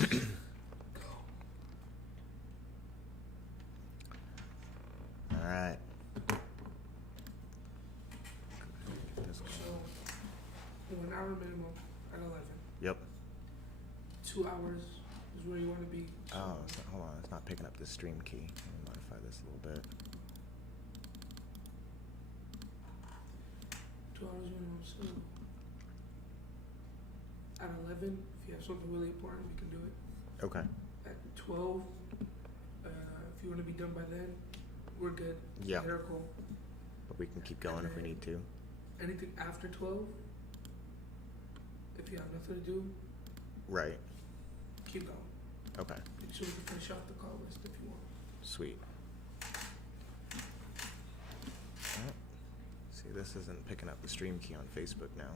All right. So, 1 hour minimum at 11. Yep. 2 hours is where you want to be. Oh, hold on. It's not picking up the stream key. Let me modify this a little bit. 2 hours minimum. So, at 11, if you have something really important, we can do it. Okay. At 12, if you want to be done by then, we're good. Yeah. They're cool. But we can keep going if we need to. Anything after 12, if you have nothing to do, Right. keep going. Okay. So we can finish off the call list if you want. Sweet. Oh, see, this isn't picking up the stream key on Facebook now.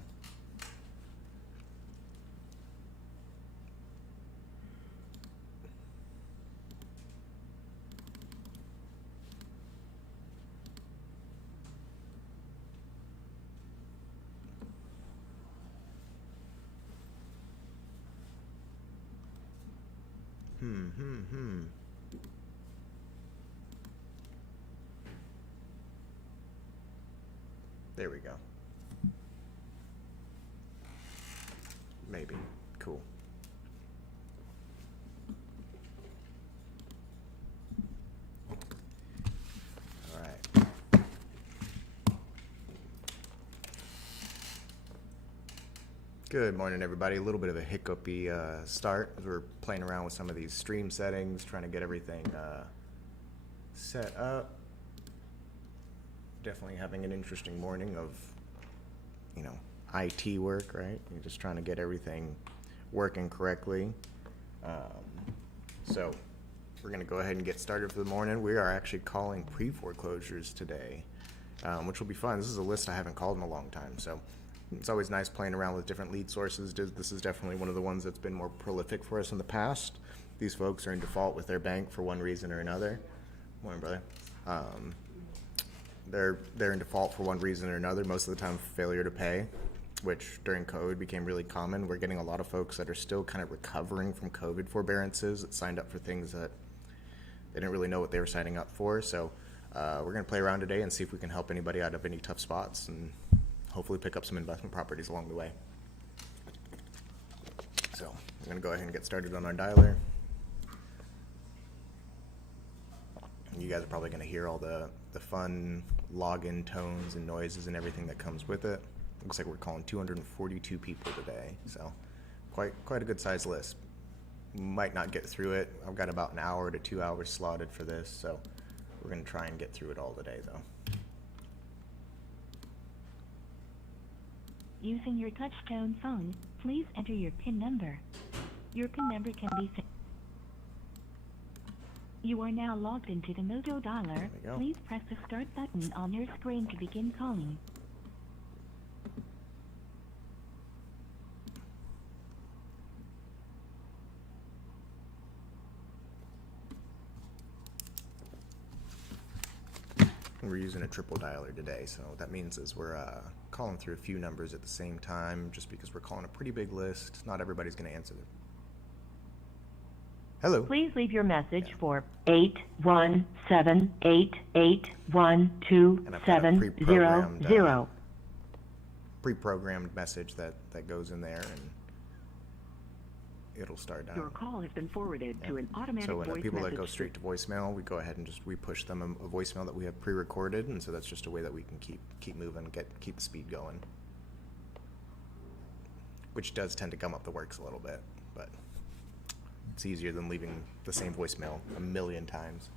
There we go. Maybe. Cool. All right. Good morning, everybody. A little bit of a hiccupy start as we're playing around with some of these stream settings, trying to get everything set up. Definitely having an interesting morning of, IT work, right? You're just trying to get everything working correctly. So we're going to go ahead and get started for the morning. We are actually calling pre-foreclosures today, which will be fun. This is a list I haven't called in a long time, so it's always nice playing around with different lead sources. This is definitely one of the ones that's been more prolific for us in the past. These folks are in default with their bank for one reason or another. Morning, brother. They're in default for one reason or another, most of the time failure to pay, which during COVID became really common. We're getting a lot of folks that are still kind of recovering from COVID forbearances that signed up for things that they didn't really know what they were signing up for. So we're going to play around today and see if we can help anybody out of any tough spots and hopefully pick up some investment properties along the way. So I'm going to go ahead and get started on our dialer. You guys are probably going to hear all the fun login tones and noises and everything that comes with it. Looks like we're calling 242 people today, so quite a good sized list. Might not get through it. I've got about an hour to 2 hours slotted for this, so we're going to try and get through it all today, though. Using your touch-tone phone, please enter your PIN number. Your PIN number can be... You are now logged into the Mojo Dialer. Please press the start button on your screen to begin calling. We're using a triple dialer today, so what that means is we're calling through a few numbers at the same time just because we're calling a pretty big list. Not everybody's going to answer it. Hello. Please leave your message for 817-881-2700. Pre-programmed message that goes in there, and it'll start down. Your call has been forwarded to an automatic so when voice people that message go straight to voicemail, we go ahead and just push them a voicemail that we have pre-recorded, and so that's just a way that we can keep moving, keep the speed going, which does tend to gum up the works a little bit, but it's easier than leaving the same voicemail a million times.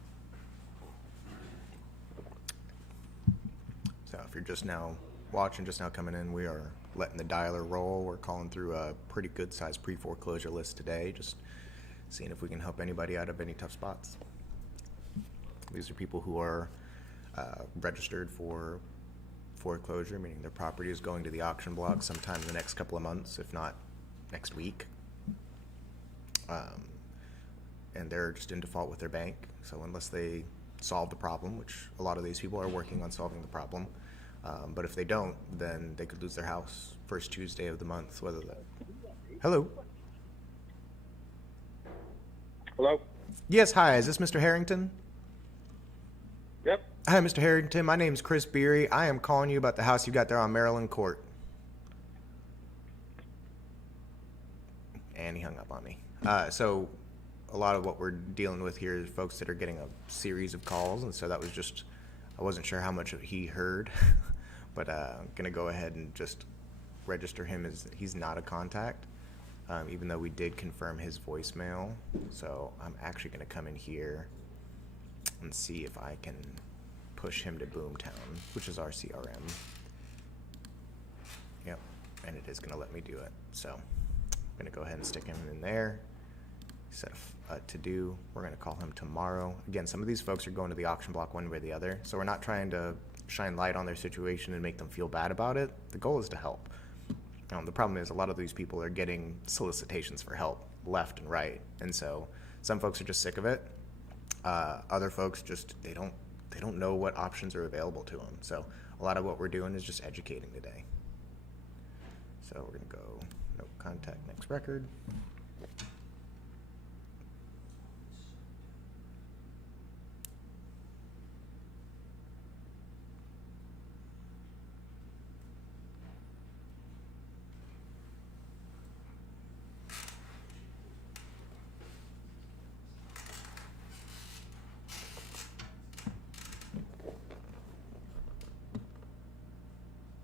So if you're just now watching, just now coming in, we are letting the dialer roll. We're calling through a pretty good sized pre-foreclosure list today, just seeing if we can help anybody out of any tough spots. These are people who are registered for foreclosure, meaning their property is going to the auction block sometime in the next couple of months, if not next week. And they're just in default with their bank. So unless they solve the problem, which a lot of these people are working on solving the problem, but if they don't, then they could lose their house first Tuesday of the month, whether that... Hello. Hello? Yes, hi. Is this Mr. Harrington? Yep. Hi, Mr. Harrington. My name's Chris Beery. I am calling you about the house you got there on Maryland Court. And he hung up on me. So a lot of what we're dealing with here is folks that are getting a series of calls, and so that was just, I wasn't sure how much he heard, but I'm going to go ahead and just register him as he's not a contact, even though we did confirm his voicemail. So I'm actually going to come in here and see if I can push him to Boomtown, which is our CRM. Yep, and it is going to let me do it. So I'm going to go ahead and stick him in there. Set a to-do. We're going to call him tomorrow. Again, some of these folks are going to the auction block one way or the other, so we're not trying to shine light on their situation and make them feel bad about it. The goal is to help. The problem is a lot of these people are getting solicitations for help left and right, and so some folks are just sick of it. Other folks just they don't know what options are available to them. So a lot of what we're doing is just educating today. So we're gonna go no contact next record.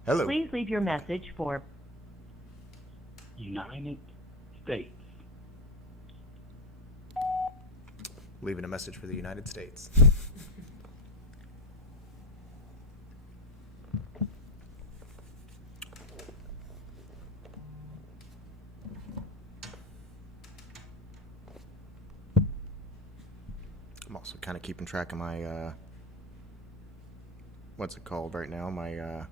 Hello. Please leave your message for United States. Leaving a message for the United States. I'm also kind of keeping track of my, what's it called right now? My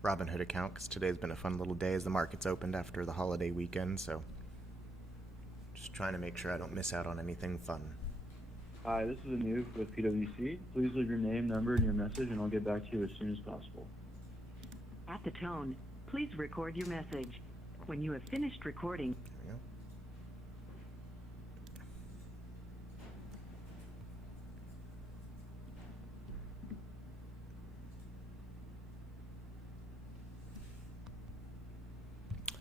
Robinhood account, because today's been a fun little day as the market's opened after the holiday weekend, so just trying to make sure I don't miss out on anything fun. Hi, this is Anoop with PwC. Please leave your name, number, and your message, and I'll get back to you as soon as possible. at the tone. Please record your message. When you have finished recording, There we go.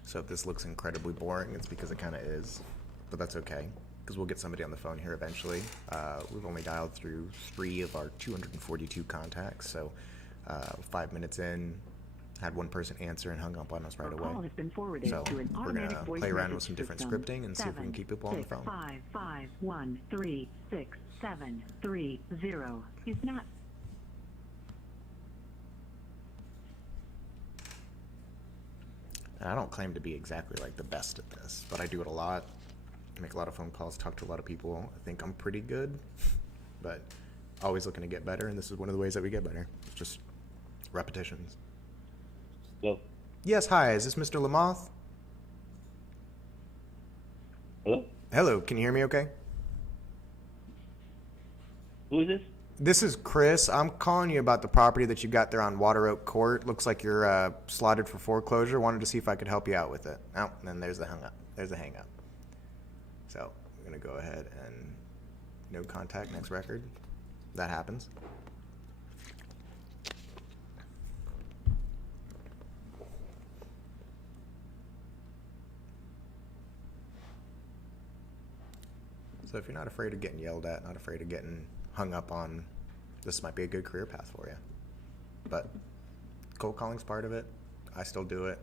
So if this looks incredibly boring, it's because it kind of is, but that's okay, because we'll get somebody on the phone here eventually. We've only dialed through 3 of our 242 contacts, so 5 minutes in, had one person answer and hung up on us right your away. call has been forwarded So to an we're automatic gonna voice play around with message some different system. scripting and see if we can keep people on the phone. 76551367330 is not. And I don't claim to be exactly like the best at this, but I do it a lot. I make a lot of phone calls, talk to a lot of people. I think I'm pretty good, but always looking to get better, and this is one of the ways that we get better. It's just repetitions. Hello? Yes, hi, is this Mr. Lamoth? Hello? Hello, can you hear me okay? Who is this? This is Chris. I'm calling you about the property that you got there on Water Oak Court. Looks like you're slotted for foreclosure. Wanted to see if I could help you out with it. Oh, and then there's the hang up. There's the hang up. So I'm gonna go ahead and no contact next record. That happens. So if you're not afraid of getting yelled at, not afraid of getting hung up on, this might be a good career path for you. But cold calling's part of it. I still do it.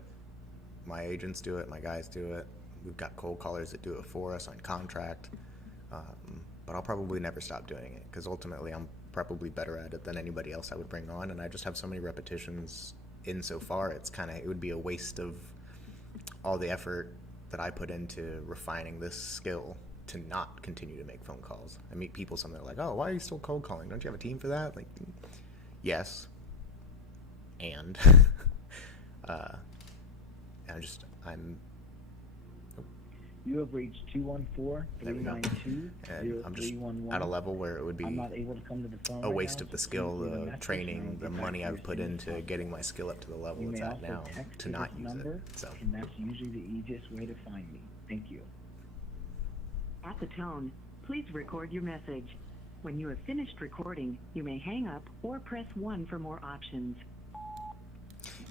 My agents do it. My guys do it. We've got cold callers that do it for us on contract. But I'll probably never stop doing it because ultimately I'm probably better at it than anybody else I would bring on. And I just have so many repetitions in so far. It would be a waste of all the effort that I put into refining this skill to not continue to make phone calls. I meet people, some that are like, oh, why are you still cold calling? Don't you have a team for that? Like, yes. And I'm You have reached 214-392-0311. and I'm just at a level where it would be I'm not able to come to the phone a right waste now, of the so skill, please leave a the message training, and I'll the get back money to you I've as put soon as into possible. getting my skill up to the level You it's may at also now text to this not use number, it. So and that's usually the easiest way to find me. Thank you. At the tone, please record your message. When you have finished recording, you may hang up or press 1 for more options.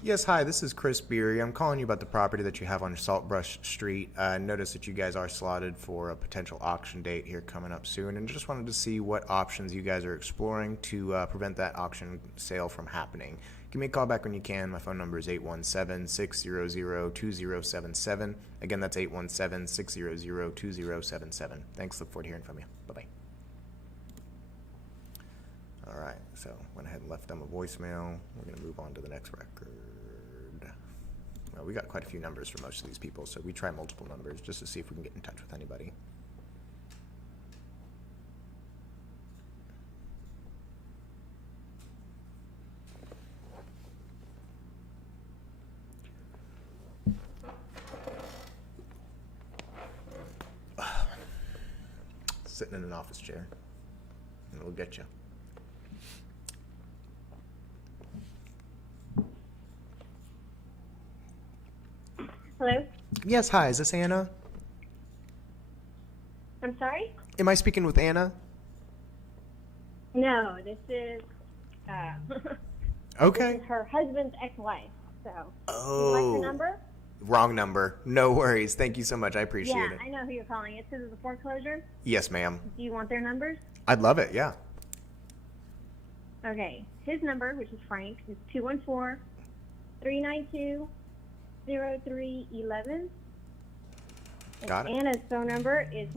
Yes, hi, this is Chris Beery. I'm calling you about the property that you have on Saltbrush Street. I noticed that you guys are slotted for a potential auction date here coming up soon, and just wanted to see what options you guys are exploring to prevent that auction sale from happening. Give me a call back when you can. My phone number is 817-600-2077. Again, that's 817-600-2077. Thanks, look forward to hearing from you. Bye-bye. All right, so went ahead and left them a voicemail. We're going to move on to the next record. Well, we got quite a few numbers for most of these people, so we try multiple numbers just to see if we can get in touch with anybody. Sitting in an office chair, and it'll get you. Hello? Yes, hi, is this Anna? I'm sorry? Am I speaking with Anna? No, this is, Okay. this is her husband's ex-wife, so. Oh. Would you like her number? Wrong number. No worries. Thank you so much. I appreciate Yeah, it. I know who you're calling. It's because of the foreclosure. Yes, ma'am. Do you want their numbers? I'd love it, yeah. Okay. His number, which is Frank, is 214-392-0311. Got it. Anna's phone number is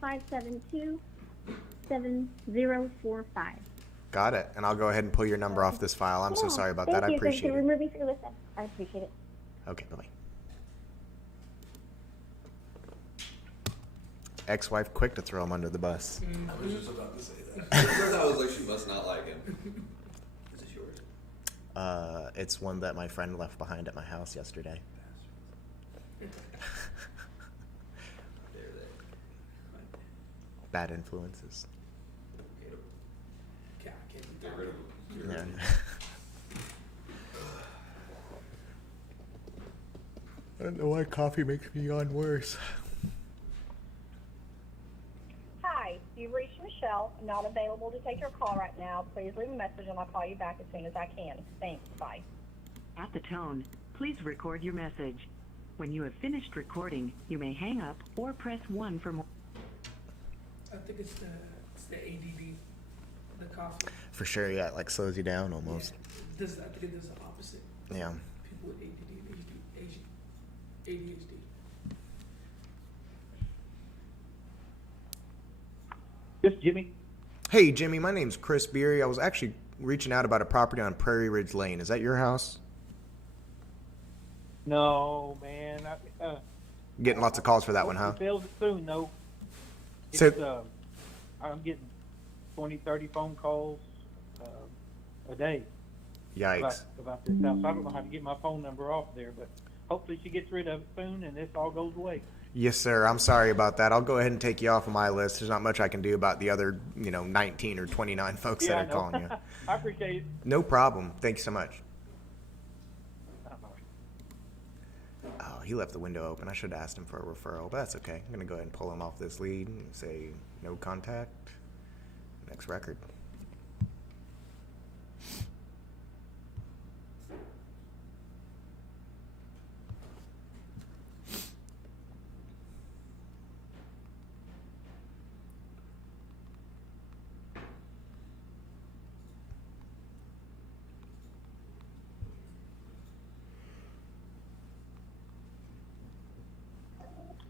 956-572-7045. Got it. And I'll go ahead and pull your number off this file. I'm so Yeah, sorry about thank that. I you. Thanks appreciate for it. removing from your list. I appreciate it. Okay, bye-bye. Ex-wife quick to throw him under the bus. I was just about to say that. At first I was like, she must not like him. Is this yours? It's one that my friend left behind at my house yesterday. Bad influences. Yeah, I can't be Get rid of him. Get rid Yeah. of him. I don't know why coffee makes me yawn worse. Hi, you've reached Michelle. I'm not available to take your call right now. Please leave a message and I'll call you back as soon as I can. Thanks. Bye. At the tone, please record your message. When you have finished recording, you may hang up or press 1 for more. I think it's the ADD, the coffee. For sure, yeah, it like slows you down almost. Yeah, I think it does the opposite. Yeah. People with ADD and ADHD. This is Jimmy. Hey, Jimmy, my name's Chris Beery. I was actually reaching out about a property on Prairie Ridge Lane. Is that your house? No, man. Getting lots of calls for that one, huh? It sells it soon, though. So- It's, I'm getting 20, 30 phone calls a day Yikes. about this house. I don't know how to get my phone number off there, but hopefully she gets rid of it soon and this all goes away. Yes, sir. I'm sorry about that. I'll go ahead and take you off of my list. There's not much I can do about the other, 19 or 29 folks Yeah, that I are know. calling you. I appreciate it. No problem. Thank you so much. Oh, he left the window open. I should have asked him for a referral, but that's okay. I'm going to go ahead and pull him off this lead and say no contact. Next record.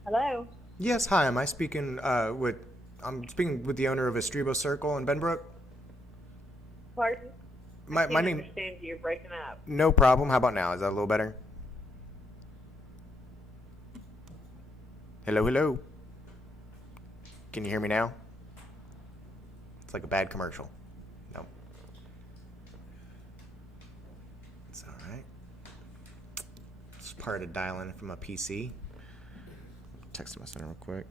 Hello? Yes, hi. Am I speaking with? I'm speaking with the owner of Estrebo Circle in Benbrook. Pardon? My name. understand you. You're breaking up. No problem. How about now? Is that a little better? Hello, hello. Can you hear me now? It's like a bad commercial. No. It's all right. It's part of dialing from a PC. Text my center real quick.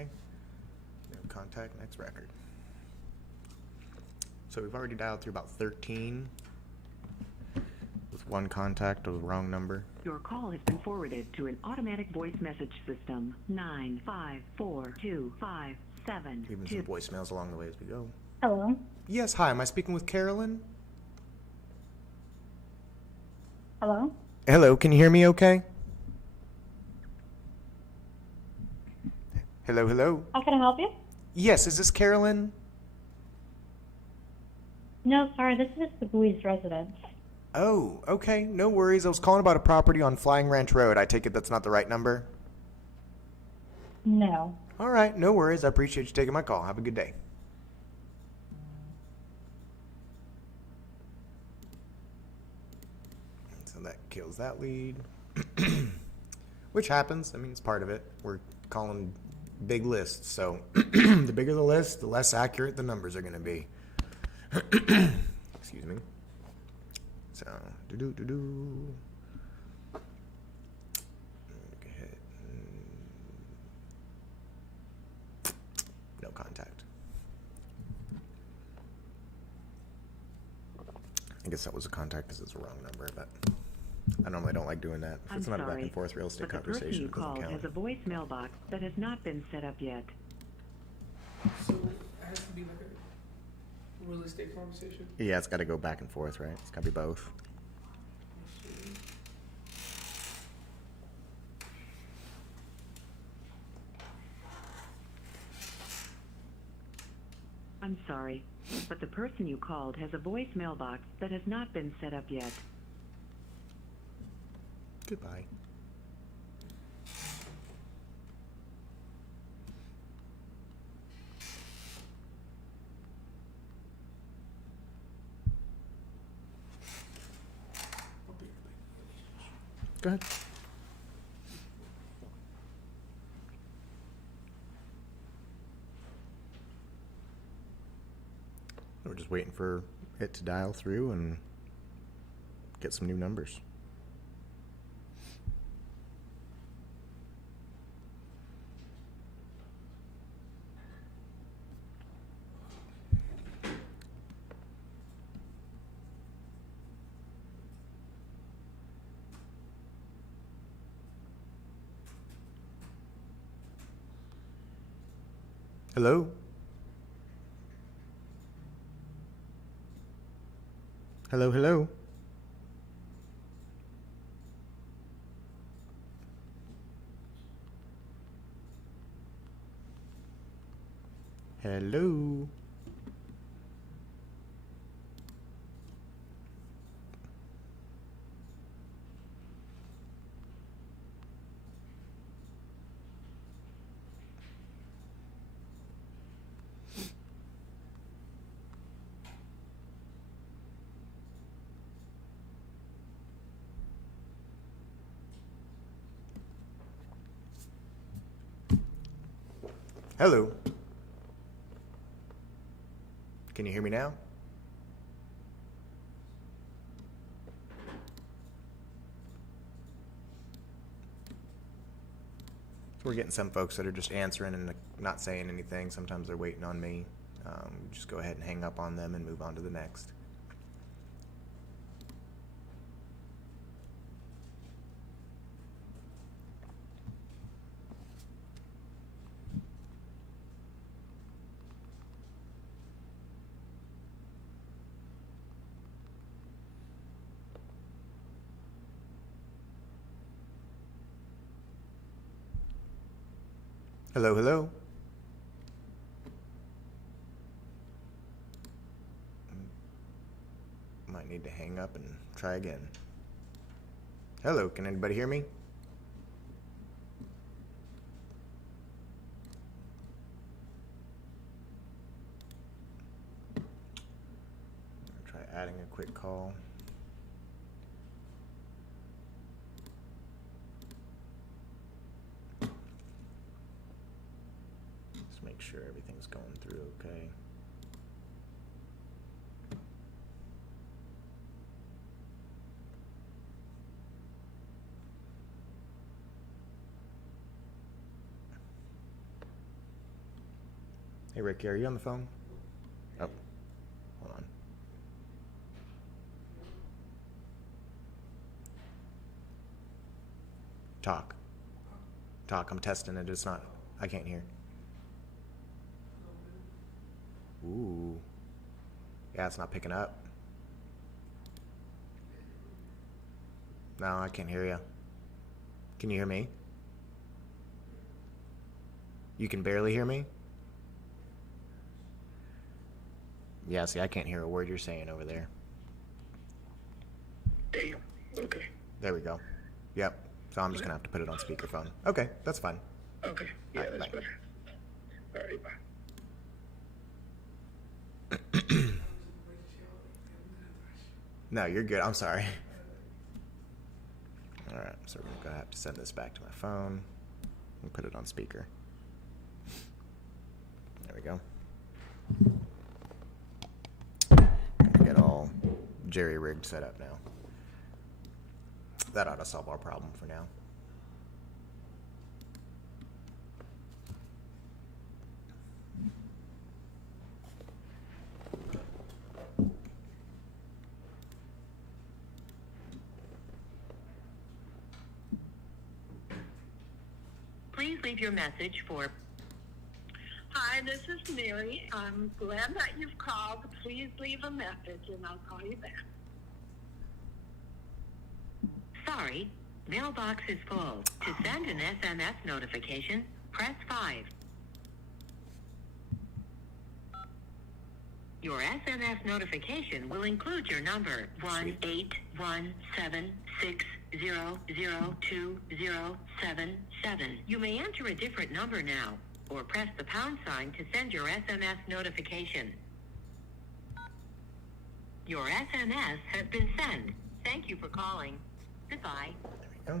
Okay. No contact, next record. So we've already dialed through about 13 with one contact of the wrong number. Your call has been forwarded to an automatic voice message system. 9542572. Leaving some voicemails along the way as we go. Hello. Yes, hi. Am I speaking with Carolyn? Hello. Hello, can you hear me okay? Hello, hello. How can I help you? Yes, is this Carolyn? No, sorry, this is the Bowie's residence. Oh, okay. No worries. I was calling about a property on Flying Ranch Road. I take it that's not the right number? No. All right, no worries. I appreciate you taking my call. Have a good day. So that kills that lead. Which happens. I mean, it's part of it. We're calling big lists, so the bigger the list, the less accurate the numbers are going to be. Excuse me. So, Go ahead. No contact. I guess that was a contact because it's a wrong number, but I normally don't like doing that. If it's not a back and forth real estate but the person conversation, you it doesn't called count. has a voicemail box that has not been set up yet. So it has to be like a real estate conversation. Yeah, it's got to go back and forth, right? It's got to be both. I'm sorry, but the person you called has a voicemail box that has not been set up yet. Goodbye. Go ahead. We're just waiting for it to dial through and get some new numbers. Hello? Hello, hello? Hello? Hello? Can you hear me now? So we're getting some folks that are just answering and not saying anything. Sometimes they're waiting on me. Just go ahead and hang up on them and move on to the next. Hello, hello? Might need to hang up and try again. Hello, can anybody hear me? Try adding a quick call. Just make sure everything's going through okay. Hey, Ricky, are you on the phone? Oh, hold on. Talk. Talk, I'm testing it. It's not, I can't hear. Ooh. Yeah, it's not picking up. No, I can't hear you. Can you hear me? You can barely hear me? Yeah, see, I can't hear a word you're saying over there. Damn. Okay. There we go. Yep. So I'm just gonna have to put it on speakerphone. Okay, that's fine. Okay. Yeah, All right, that's bye. better. All right, bye. No, you're good. I'm sorry. All right, so we're gonna have to send this back to my phone and put it on speaker. There we go. Gonna get all jerry-rigged set up now. That ought to solve our problem for now. Please leave your message for... Hi, this is Mary. I'm glad that you've called. Please leave a message and I'll call you back. Sorry, mailbox is full. To send an SMS notification, press 5. Your SMS notification will include your number, 1-817-600-2077. You may enter a different number now, or press the pound sign to send your SMS notification. Your SMS has been sent. Thank you for calling. Goodbye. There we go.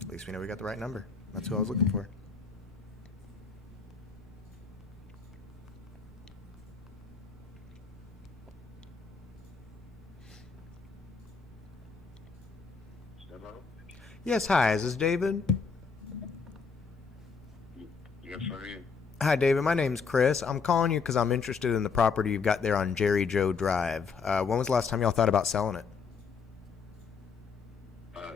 At least we know we got the right number. That's who I was looking for. Yes, hi, is this David? Yes, I am. Hi, David. My name's Chris. I'm calling you because I'm interested in the property you've got there on Jerry Joe Drive. When was the last time y'all thought about selling it?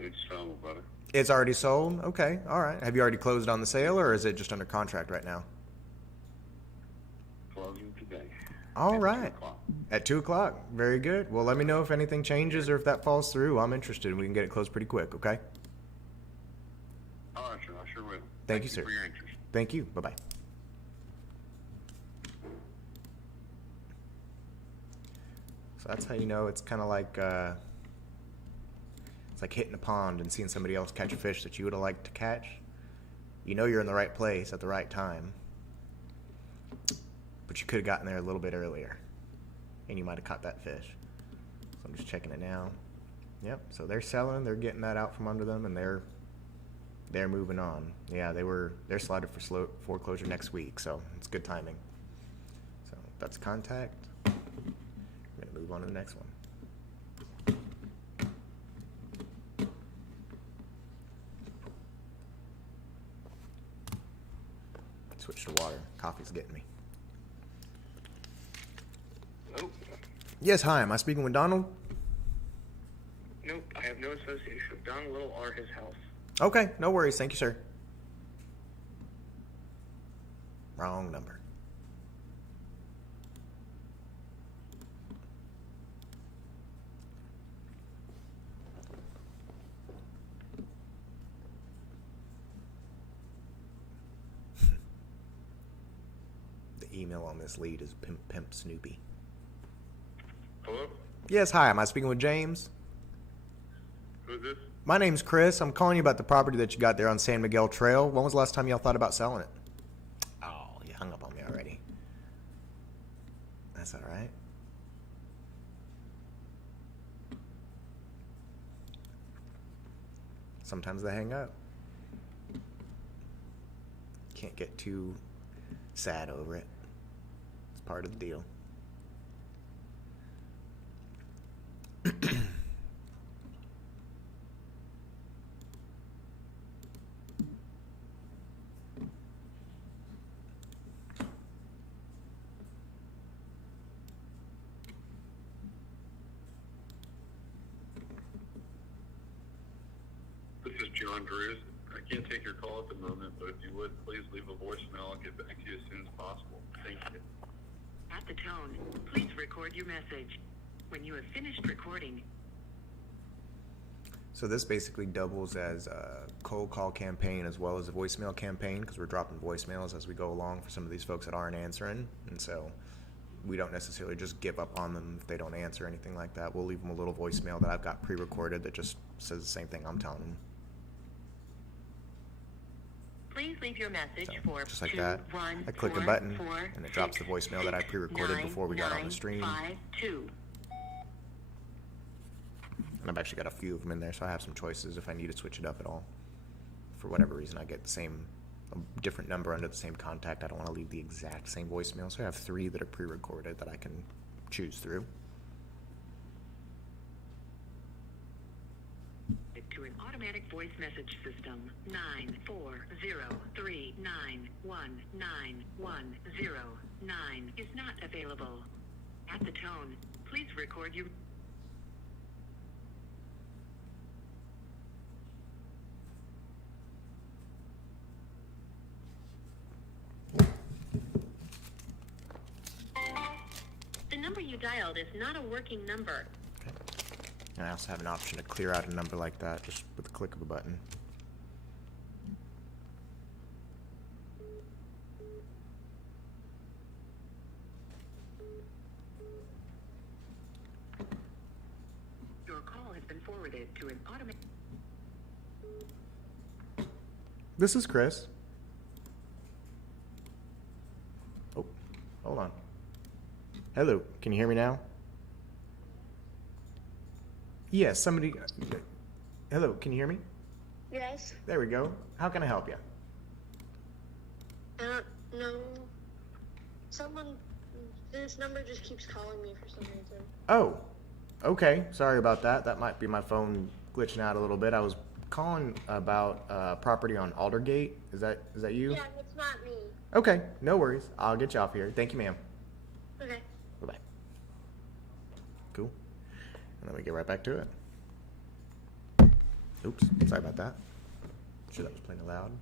It's sold, brother. It's already sold? Okay, all right. Have you already closed on the sale, or is it just under contract right now? Closing today. All At right. 2 o'clock. At 2 o'clock. Very good. Well, let me know if anything changes or if that falls through. I'm interested, and we can get it closed pretty quick, okay? All right, sir. I sure will. Thank you, sir. for your interest. Thank you. Bye-bye. So that's how you know it's kind of like it's like hitting a pond and seeing somebody else catch a fish that you would have liked to catch. You know you're in the right place at the right time, but you could have gotten there a little bit earlier, and you might have caught that fish. So I'm just checking it now. Yep. So they're selling. They're getting that out from under them, and they're moving on. Yeah, they're slotted for foreclosure next week, so it's good timing. So that's contact. I'm gonna move on to the next one. Switch to water. Coffee's getting me. Nope. Yes, hi. Am I speaking with Donald? Nope. I have no association with Don Little or his house. Okay, no worries. Thank you, sir. Wrong number. The email on this lead is Pimp Snoopy. Hello? Yes, hi. Am I speaking with James? Who's this? My name's Chris. I'm calling you about the property that you got there on San Miguel Trail. When was the last time y'all thought about selling it? Oh, you hung up on me already. That's all right. Sometimes they hang up. Can't get too sad over it. It's part of the deal. John Drews. I can't take your call at the moment, but if you would, please leave a voicemail. I'll get back to you as soon as possible. Thank you. At the tone, please record your message. When you have finished recording, So this basically doubles as a cold call campaign as well as a voicemail campaign, because we're dropping voicemails as we go along for some of these folks that aren't answering. And so we don't necessarily just give up on them if they don't answer or anything like that. We'll leave them a little voicemail that I've got pre-recorded that just says the same thing I'm telling them. please leave your message So, for just like that. I click a button and it drops the voicemail that I pre-recorded before we got on the stream. 952. And I've actually got a few of them in there, so I have some choices if I need to switch it up at all. For whatever reason, I get a different number under the same contact. I don't want to leave the exact same voicemail, so I have 3 that are pre-recorded that I can choose through. To an automatic voice message system, 94039191009 is not available. At the tone, please record your... The number you dialed is not a working number. And I also have an option to clear out a number like that just with the click of a button. Your call has been forwarded to an automatic... This is Chris. Oh, hold on. Hello, can you hear me now? Yes, somebody... Hello, can you hear me? Yes. There we go. How can I help you? No. This number just keeps calling me for some reason. Oh, okay. Sorry about that. That might be my phone glitching out a little bit. I was calling about property on Aldergate. Is that you? Yeah, it's not me. Okay, no worries. I'll get you off here. Thank you, ma'am. Okay. Bye-bye. Cool. And then we get right back to it. Oops, sorry about that. Sure that was playing loud.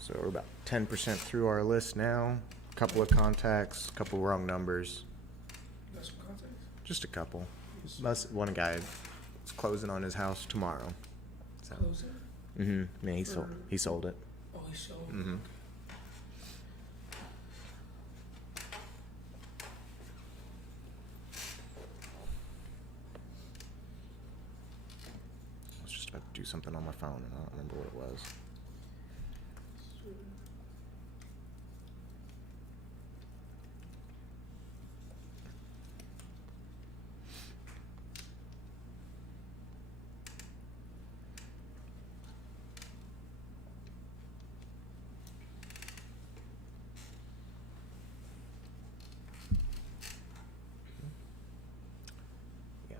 So we're about 10% through our list now. A couple of contacts, a couple wrong numbers. You got some contacts? Just a couple. One guy is closing on his house tomorrow. So. Closing? Mm-hmm. Yeah, he sold it. Oh, he sold it. Mm-hmm. I was just about to do something on my phone and I don't remember what it was.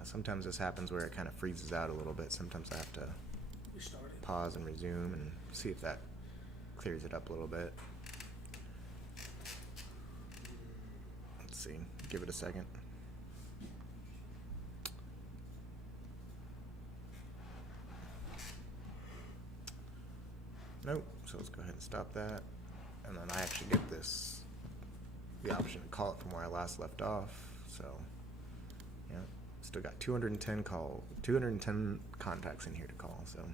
Sometimes this happens where it kind of freezes out a little bit. Sometimes I have to pause and resume and see if that clears it up a little bit. Let's see. Give it a second. Nope. So let's go ahead and stop that. And then I actually get the option to call it from where I last left off. So, yeah. Still got 210 contacts in here to call, so 10%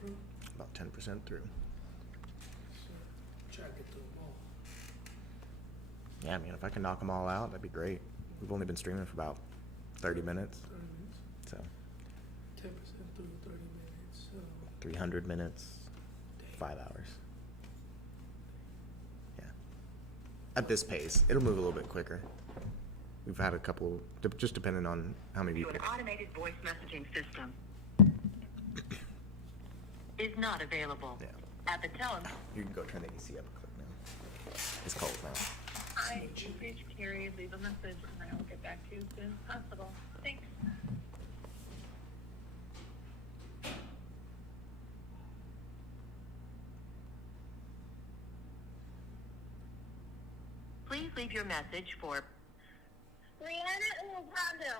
through? about 10% through. So, try to get through them all. Yeah, I mean, if I can knock them all out, that'd be great. We've only been streaming for about 30 minutes. 30 minutes. So 10% through 30 minutes. So 300 minutes, 5 hours. Yeah. At this pace, it'll move a little bit quicker. We've had a couple, just depending on how many To people. an automated voice messaging system is not available. Yeah. At the tone, You can go turn the AC up a click now. It's cold now. Hi, you've reached Carrie. Leave a message and I will get back to you as soon as possible. Thanks. please leave your message for Brianna Urbano.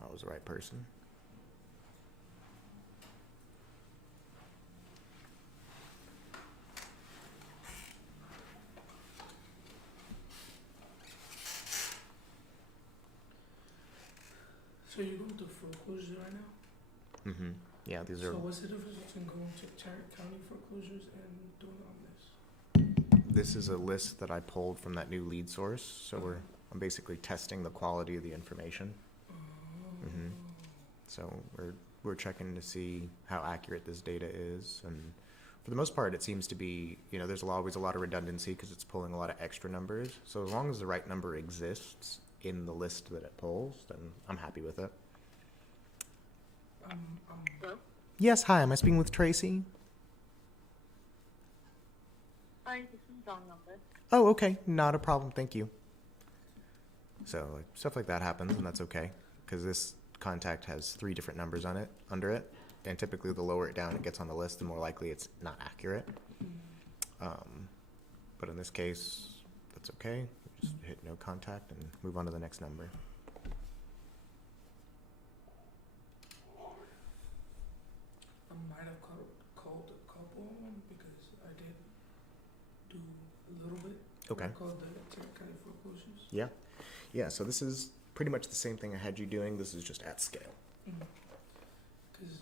That was the right person. So you're going through foreclosures right now? Mm-hmm. Yeah, these So are. what's the difference between going to Tarrant County foreclosures and doing it on this? This is a list that I pulled from that new lead source, so I'm basically testing the quality of the information. Mm-hmm. So we're checking to see how accurate this data is, and for the most part, it seems to be, there's always a lot of redundancy because it's pulling a lot of extra numbers. So as long as the right number exists in the list that it pulls, then I'm happy with it. Hello? Yes, hi. Am I speaking with Tracy? Hi, this is Dawn number. Oh, okay. Not a problem. Thank you. So stuff like that happens, and that's okay because this contact has 3 different numbers on it, under it, and typically the lower it down it gets on the list, the more likely it's not accurate. But in this case, that's okay. Just hit no contact and move on to the next number. I might have called a couple of them because I did do a little bit. Okay. I called the Tarrant County foreclosures. Yeah. Yeah, so this is pretty much the same thing I had you doing. This is just at scale. Because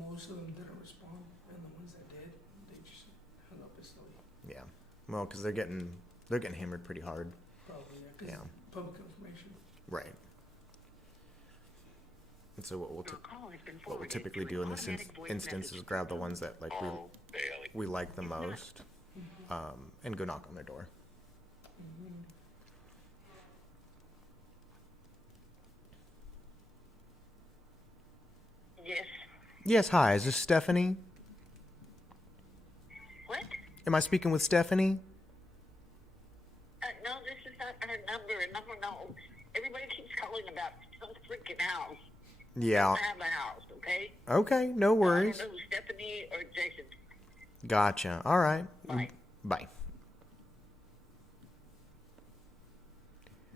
most of them didn't respond, and the ones that did, they just hung up instantly. Yeah. Well, because they're getting hammered pretty hard. Probably, yeah. 'Cause Yeah. public information. Right. And so what Your call has been we'll forwarded typically to do an in this automatic voice instance message is grab the ones that Oh, Bailey. we like the most, and go knock on their door. Yes. Yes, hi. Is this Stephanie? What? Am I speaking with Stephanie? No, this is not her number. No. Everybody keeps calling about some freaking house. Yeah. I don't have a house, okay? Okay, no worries. I don't know Stephanie or Jason. Gotcha. All right. Bye. Bye.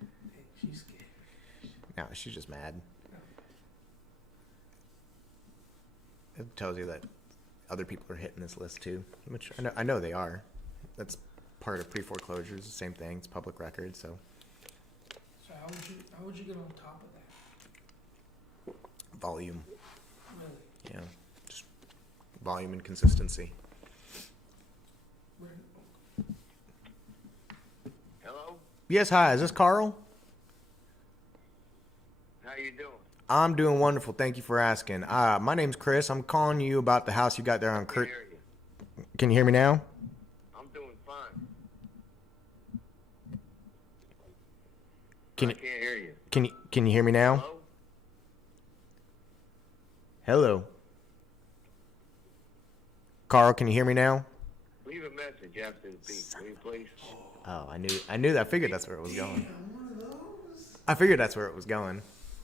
Hey, she's scared. No, she's just mad. It tells you that other people are hitting this list too, which I know they are. That's part of pre-foreclosures. The same thing. It's public record, so. So how would you get on top of that? Volume. Really? Yeah. Just volume and consistency. Hello? Yes, hi. Is this Carl? How you doing? I'm doing wonderful. Thank you for asking. My name's Chris. I'm calling you about the house you got there on Kurt. Hear you. Can you hear me now? I'm doing fine. Can I you can't hear you. can you hear me now? Hello? Hello. Carl, can you hear me now? Leave a message after the beep, will you please? Oh, I knew that. I figured that's where it was going. I figured that's where it was going.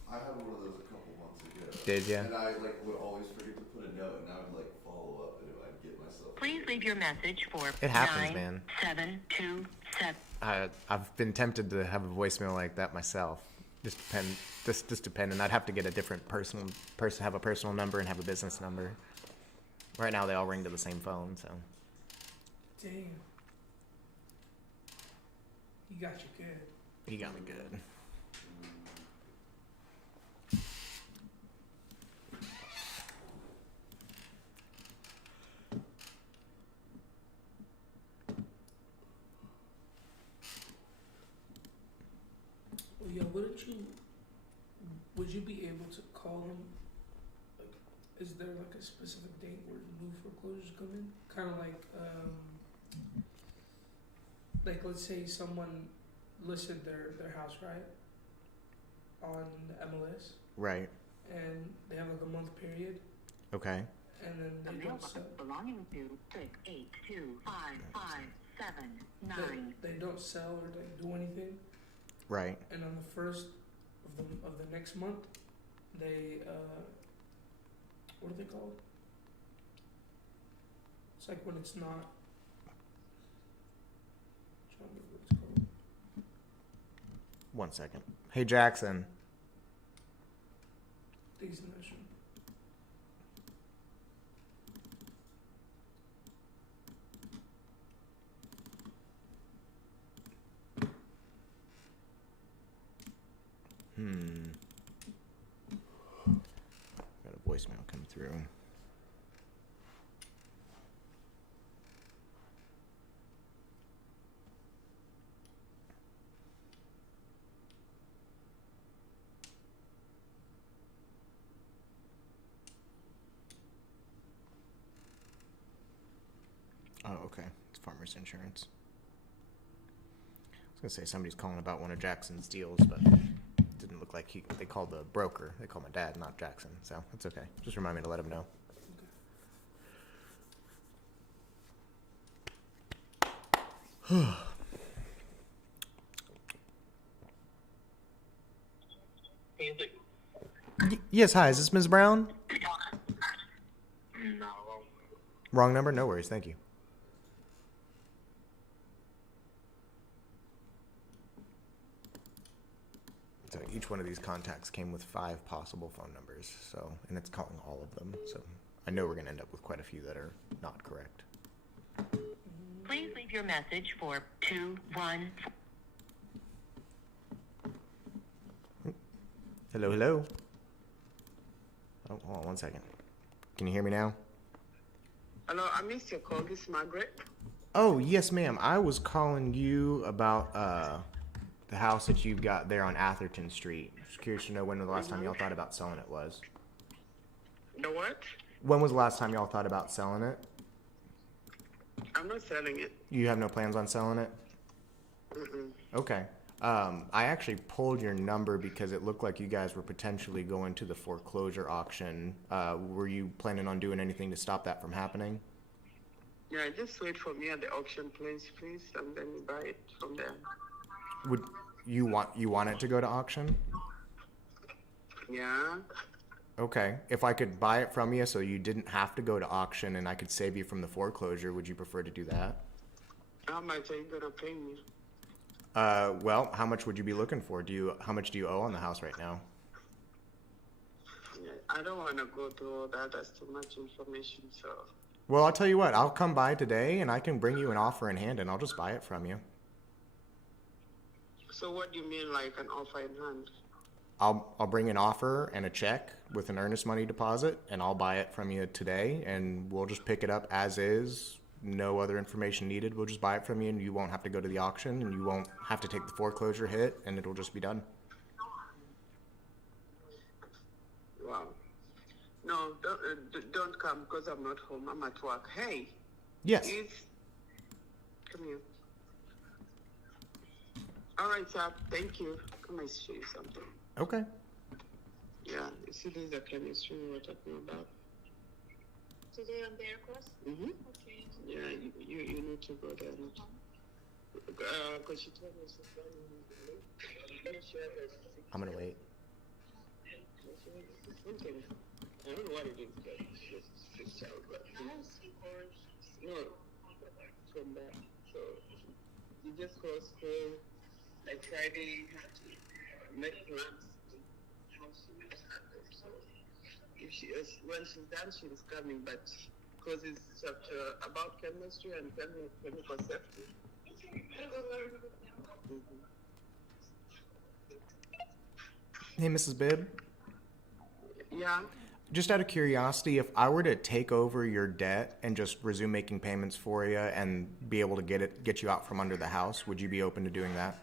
I had one of those a couple months ago. Did ya? And I would always forget to put a note, and I would follow up, and I'd get myself. Please leave your message for It happens, man. 9727. I've been tempted to have a voicemail like that myself. Just depending. I'd have to get a different have a personal number and have a business number. Right now, they all ring to the same phone, so. Damn. He got you good. He got me good. Well, yeah, would you be able to call them? Like, is there a specific date where new foreclosures come in? Kind of like let's say someone listed their house, right? On the MLS. Right. And they have a month period. Okay. And then The they don't mailbox sell. belonging to 6825579. They don't sell or they do anything. Right. And on the first of the next month, they what are they called? It's like when it's not. I'm trying to remember what it's called. 1 second. Hey, Jackson. Thanks, Natasha. Got a voicemail come through. Oh, okay. It's Farmers Insurance. I was gonna say somebody's calling about one of Jackson's deals, but it didn't look like they called the broker. They called my dad, not Jackson, so it's okay. Just remind me to let him know. Yes, hi. Is this Ms. Brown? No. Wrong number? No worries. Thank you. So each one of these contacts came with 5 possible phone numbers, so, and it's calling all of them. So I know we're going to end up with quite a few that are not correct. Please leave your message for 214. Hello, hello. Oh, hold on 1 second. Can you hear me now? Hello, I missed your call. This is Margaret. Oh, yes, ma'am. I was calling you about the house that you've got there on Atherton Street. Just curious to know when the last time y'all thought about selling it was. The what? When was the last time y'all thought about selling it? I'm not selling it. You have no plans on selling it? Mm-mm. Okay. I actually pulled your number because it looked like you guys were potentially going to the foreclosure auction. Were you planning on doing anything to stop that from happening? Yeah, just wait for me at the auction place, please, and then you buy it from there. Would you want it to go to auction? Yeah. Okay. If I could buy it from you so you didn't have to go to auction and I could save you from the foreclosure, would you prefer to do that? How much are you gonna pay me? Well, how much would you be looking for? How much do you owe on the house right now? Yeah, I don't want to go through all that. That's too much information, so. Well, I'll tell you what. I'll come by today and I can bring you an offer in hand and I'll just buy it from you. So what do you mean, like an offer in hand? I'll bring an offer and a check with an earnest money deposit and I'll buy it from you today and we'll just pick it up as is. No other information needed. We'll just buy it from you and you won't have to go to the auction and you won't have to take the foreclosure hit and it'll just be done. Wow. No, don't come because I'm not home. I'm at work. Hey. Yes. Please. Come here. All right, sir. Thank you. Come and show you something. Okay. Yeah. You see, this is the chemistry we were talking about. Today on the aircraft? Mm-hmm. Okay. Yeah, you need to go there. Because she told me she's I'm gonna wait. I don't know what it is, but she's child, but no, from that. So you just go school like Friday, have to make plans. So if she is, when she's done, she's coming, but because it's about chemistry and chemical safety. Hey, Mrs. Bibb. Yeah. Just out of curiosity, if I were to take over your debt and just resume making payments for you and be able to get you out from under the house, would you be open to doing that?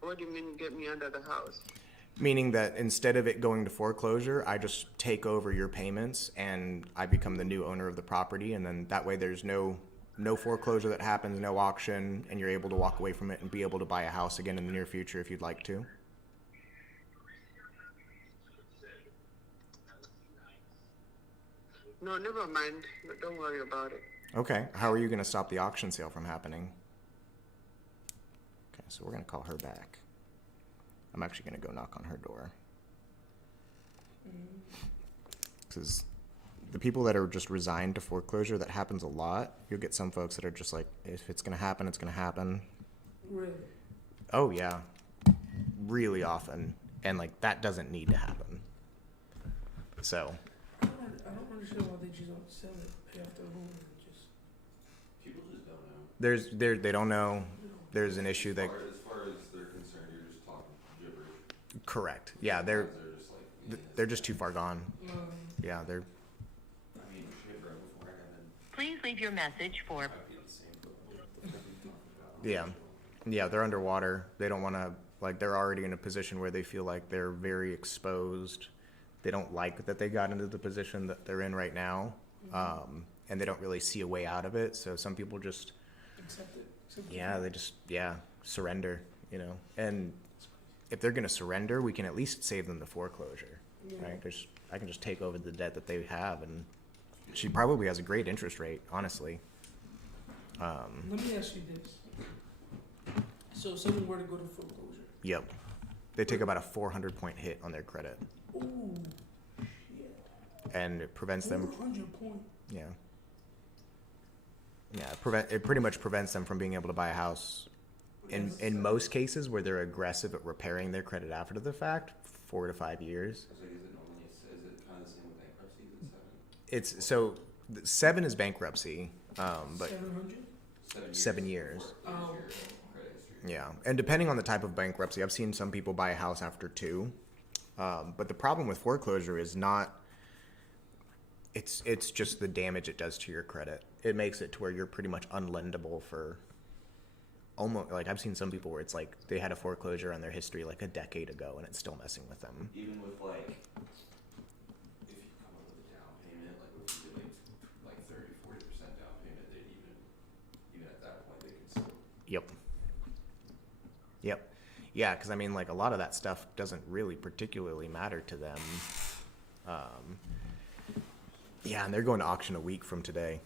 What do you mean get me under the house? Meaning that instead of it going to foreclosure, I just take over your payments and I become the new owner of the property, and then that way there's no foreclosure that happens, no auction, and you're able to walk away from it and be able to buy a house again in the near future if you'd like to. No, never mind. Don't worry about it. Okay. How are you going to stop the auction sale from happening? Okay, so we're going to call her back. I'm actually going to go knock on her door. Because the people that are just resigned to foreclosure, that happens a lot. You'll get some folks that are just like, if it's going to happen, it's going to happen. Really? Oh, yeah. really often, and like that doesn't need to happen. So I don't understand why they just don't sell it, pay off their home, and just. People just don't know. they don't know. There's an issue that. As far as they're concerned, you're just talking gibberish. Correct. Yeah, they're just like, they're just too far gone. Yeah, they're. I mean, shit, bro, before I got in, Please leave your message for I'd be on the same boat. What the fuck are you talking about? Yeah, they're underwater. They don't want to, like, they're already in a position where they feel like they're very exposed. They don't like that they got into the position that they're in right now, and they don't really see a way out of it. So some people just, Accept it. they just, surrender, And if they're going to surrender, we can at least save them the foreclosure, right? I can just take over the debt that they have, and she probably has a great interest rate, honestly. Let me ask you this. So if someone were to go to foreclosure. Yep. They take about a 400-point hit on their credit. Ooh, shit. And it prevents them. 400 point. Yeah. It pretty much prevents them from being able to buy a house. In most cases where they're aggressive at repairing their credit after the fact, 4 to 5 years. I was like, is it kind of the same with bankruptcy? It's so 7 is bankruptcy, but 700. 7 years. Oh. Yeah, and depending on the type of bankruptcy, I've seen some people buy a house after 2. But the problem with foreclosure is not. It's just the damage it does to your credit. It makes it to where you're pretty much unlendable for. Almost like I've seen some people where it's like they had a foreclosure on their history like a decade ago and it's still messing with them. Even with like, if you come up with a down payment, like if you did like 30-40% down payment, they'd even at that point they could still. Yep. Yeah, because I mean, like a lot of that stuff doesn't really particularly matter to them. Yeah, and they're going to auction a week from today.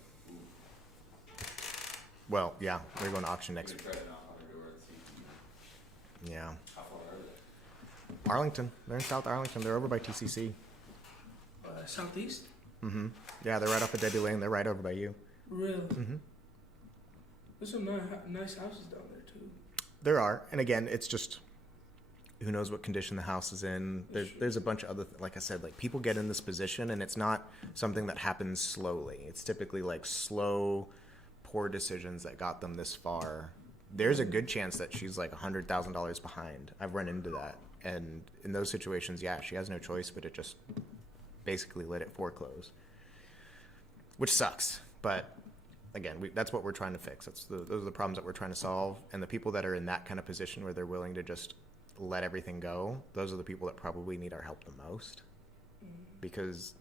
Well, yeah, they're going to auction next week. Yeah. How far are they? Arlington. They're in South Arlington. They're over by TCC. Southeast? Mm-hmm. Yeah, they're right off of Debbie Lane. They're right over by you. Really? Mm-hmm. There's some nice houses down there, too. There are. And again, it's just who knows what condition the house is in. There's a bunch of other, like I said, like people get in this position and it's not something that happens slowly. It's typically like slow, poor decisions that got them this far. There's a good chance that she's like $100,000 behind. I've run into that. And in those situations, yeah, she has no choice but to just basically let it foreclose, which sucks. But again, that's what we're trying to fix. Those are the problems that we're trying to solve. And the people that are in that kind of position where they're willing to just let everything go, those are the people that probably need our help the most. Because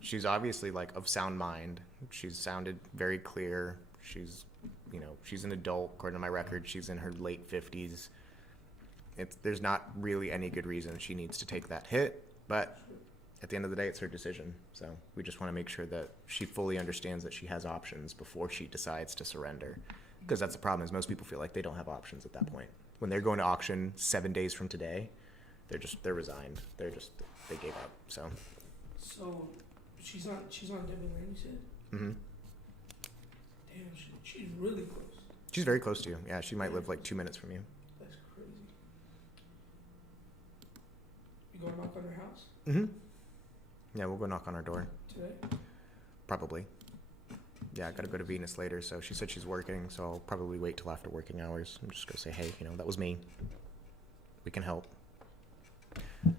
she's obviously like of sound mind. She's sounded very clear. She's an adult. According to my record, she's in her late 50s. There's not really any good reason she needs to take that hit, but at the end of the day, it's her decision. So we just want to make sure that she fully understands that she has options before she decides to surrender. Because that's the problem, is most people feel like they don't have options at that point. When they're going to auction 7 days from today, they're resigned. They gave up. So she's on Debbie Lane, you said? Mm-hmm. Damn, she's really close. She's very close to you. Yeah, she might live like 2 minutes from you. That's crazy. You gonna knock on her house? Mm-hmm. Yeah, we'll go knock on her door. Today? Probably. Yeah, I gotta go to Venus later, so she said she's working, so I'll probably wait till after working hours. I'm just gonna say, hey, that was me. We can help.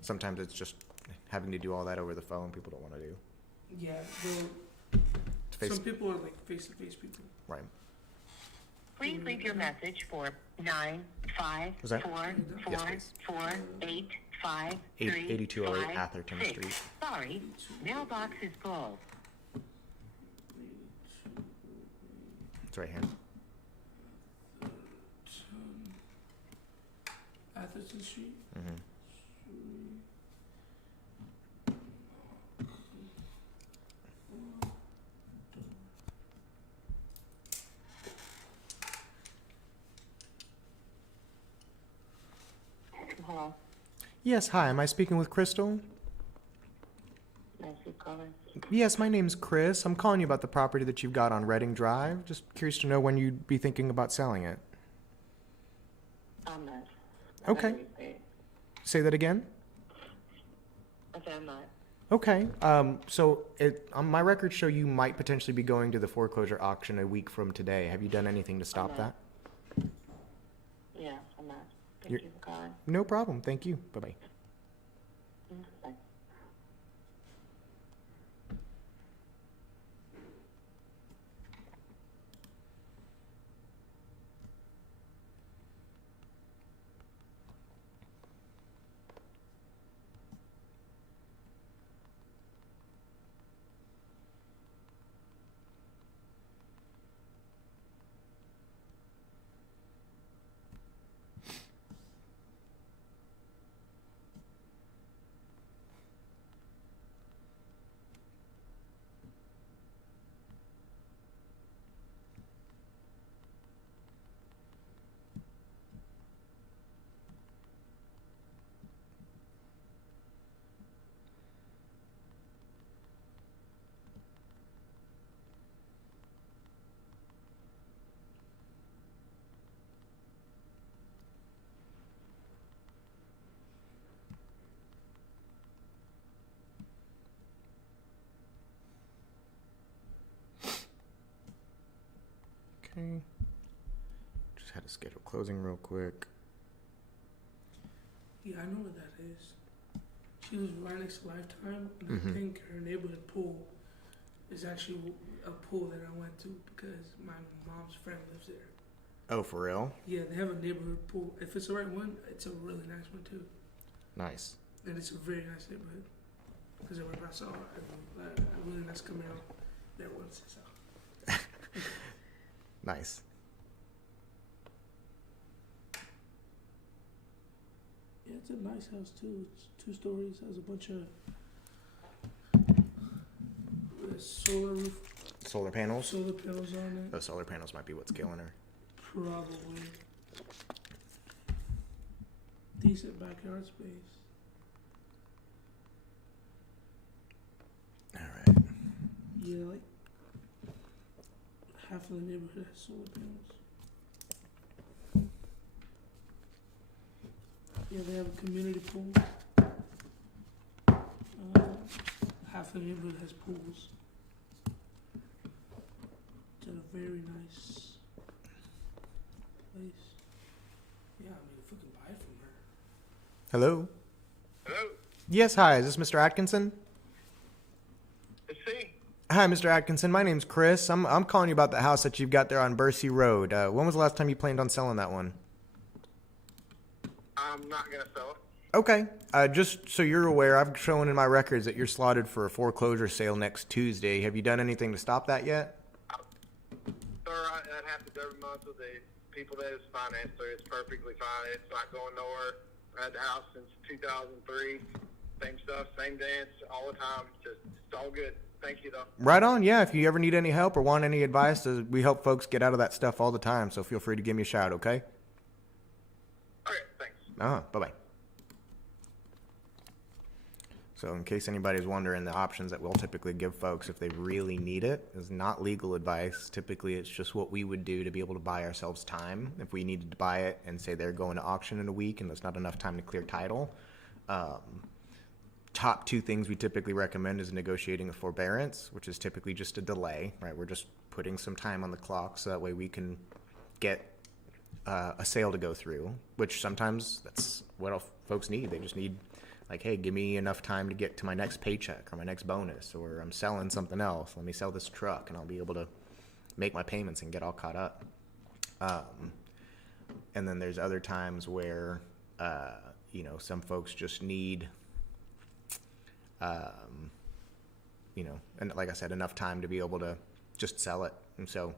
Sometimes it's just having to do all that over the phone people don't want to do. Yeah, some people are like face-to-face people. Right. Please leave your message for 954444853. 8208 Atherton Street. Sorry, mailbox is full. It's right here. Atherton Street? Mm-hmm. Hello. Yes, hi. Am I speaking with Crystal? Yes, my name's Chris. I'm calling you about the property that you've got on Reading Drive. Just curious to know when you'd be thinking about selling it. I'm not. Okay. Say that again? I said I'm not. Okay. So on my records show you might potentially be going to the foreclosure auction a week from today. Have you done anything to stop that? Yeah, I'm not. Thank You're- you for calling. No problem. Thank you. Bye-bye. Bye. Okay. Just had to schedule closing real quick. Yeah, I know what that is. She was right next to Lifetime, and I Mhm. think her neighborhood pool is actually a pool that I went to because my mom's friend lives there. Oh, for real? Yeah, they have a neighborhood pool. If it's the right one, it's a really nice one too. Nice. And it's a very nice neighborhood. Because I remember I saw a really nice Camaro there once. So. Nice. Yeah, it's a nice house too. It's 2 stories. Has a bunch of solar roof, Solar panels? solar panels on it. Those solar panels might be what's killing her. Probably. Decent backyard space. Alright. Yeah, like half of the neighborhood has solar panels. Yeah, they have a community pool. Half the neighborhood has pools. It's in a very nice place. Yeah, I mean, if we can buy from her. Hello? Hello? Yes, hi. Is this Mr. Atkinson? It's C. Hi, Mr. Atkinson. My name's Chris. I'm calling you about the house that you've got there on Bercy Road. When was the last time you planned on selling that one? I'm not going to sell it. Okay. Just so you're aware, I've shown in my records that you're slotted for a foreclosure sale next Tuesday. Have you done anything to stop that yet? Sir, that happens every month with the people that is financed, so it's perfectly fine. It's not going nowhere. I had the house since 2003. Same stuff, same dance, all the time. Just, it's all good. Thank you, though. Right on. Yeah. If you ever need any help or want any advice, we help folks get out of that stuff all the time. So feel free to give me a shout, okay? Okay, thanks. Bye-bye. So in case anybody's wondering, the options that we'll typically give folks if they really need it is not legal advice. Typically, it's just what we would do to be able to buy ourselves time. If we needed to buy it and say they're going to auction in a week and there's not enough time to clear title, top 2 things we typically recommend is negotiating a forbearance, which is typically just a delay, right? We're just putting some time on the clock so that way we can get a sale to go through, which sometimes that's what all folks need. They just need, like, hey, give me enough time to get to my next paycheck or my next bonus, or I'm selling something else. Let me sell this truck and I'll be able to make my payments and get all caught up. And then there's other times where, some folks just need, and like I said, enough time to be able to just sell it. And so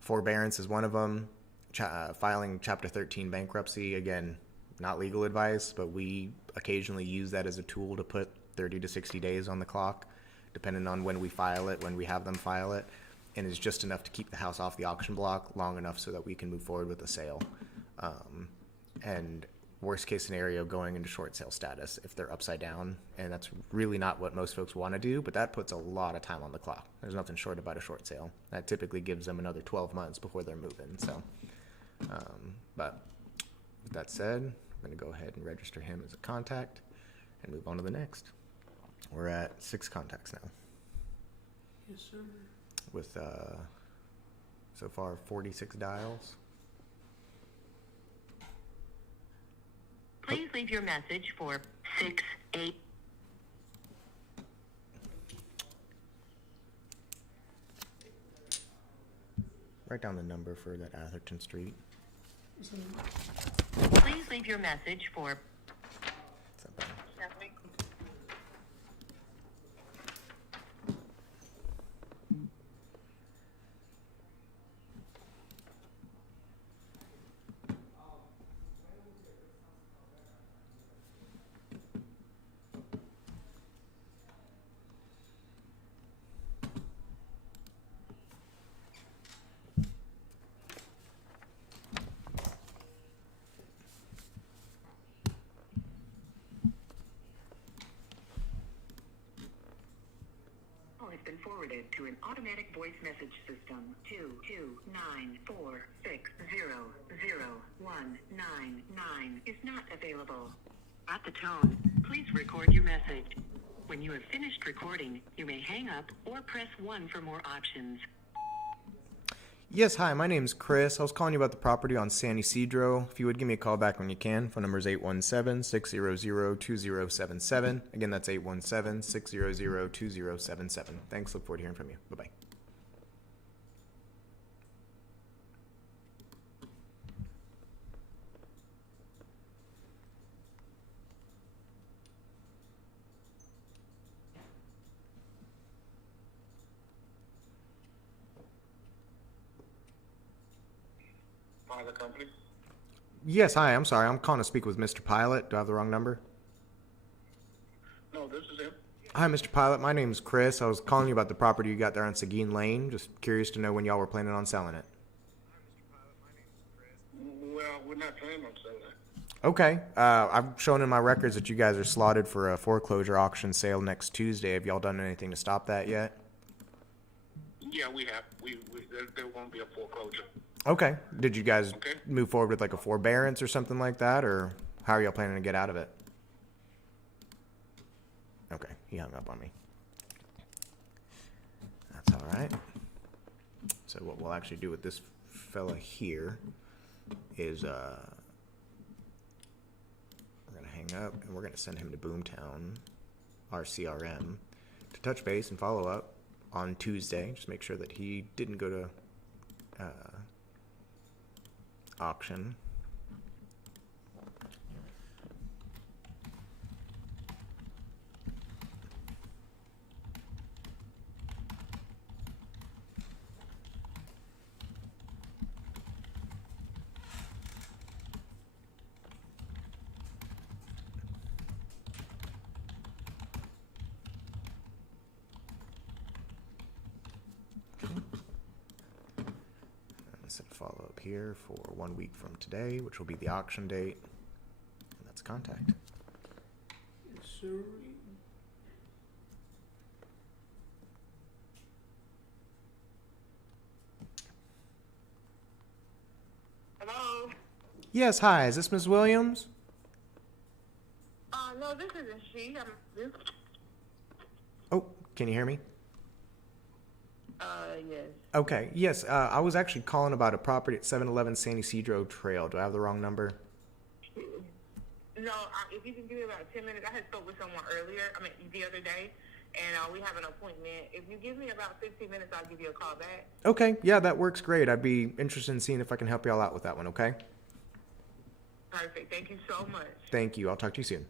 forbearance is one of them. Filing Chapter 13 bankruptcy, again, not legal advice, but we occasionally use that as a tool to put 30 to 60 days on the clock, depending on when we file it, when we have them file it, and is just enough to keep the house off the auction block long enough so that we can move forward with the sale. And worst case scenario, going into short sale status if they're upside down, and that's really not what most folks want to do, but that puts a lot of time on the clock. There's nothing short about a short sale. That typically gives them another 12 months before they're moving. So, but with that said, I'm going to go ahead and register him as a contact and move on to the next. We're at 6 contacts now Yes, sir. with so far 46 dials. Please leave your message for 68. Write down the number for that Atherton Street. Please leave your message for has been forwarded to an automatic voice message system. 22946001999 is not available. At the tone, please record your message. When you have finished recording, you may hang up or press 1 for more options. Yes, hi, my name's Chris. I was calling you about the property on San Ysidro. If you would give me a call back when you can. Phone number is 817-600-2077. Again, that's 817-600-2077. Thanks, look forward to hearing from you. Bye-bye. Pilot company. Yes, hi, I'm sorry. I'm calling to speak with Mr. Pilot. Do I have the wrong number? No, this is him. Hi, Mr. Pilot. My name's Chris. I was calling you about the property you got there on Seguin Lane. Just curious to know when y'all were planning on selling it. Well, we're not planning on selling that. Okay. I've shown in my records that you guys are slotted for a foreclosure auction sale next Tuesday. Have y'all done anything to stop that yet? Yeah, we have. There won't be a foreclosure. Okay. Did you guys move forward with like a forbearance or something like that, or how are y'all planning to get out of it? Okay, he hung up on me. That's all right. So what we'll actually do with this fella here is we're gonna hang up and we're gonna send him to Boomtown, our CRM, to touch base and follow up on Tuesday. Just make sure that he didn't go to auction. Set a follow up here for 1 week from today, which will be the auction date. And that's contact. Yes, sir. Hello? Yes, hi. Is this Ms. Williams? No, this isn't she. Oh, can you hear me? Yes. Okay, yes. I was actually calling about a property at 711 San Ysidro Trail. Do I have the wrong number? No, if you can give me about 10 minutes. I had spoke with someone earlier, the other day, and we have an appointment. If you give me about 15 minutes, I'll give you a call back. Okay, yeah, that works great. I'd be interested in seeing if I can help y'all out with that one, okay? Perfect. Thank you so much. Thank you. I'll talk to you soon.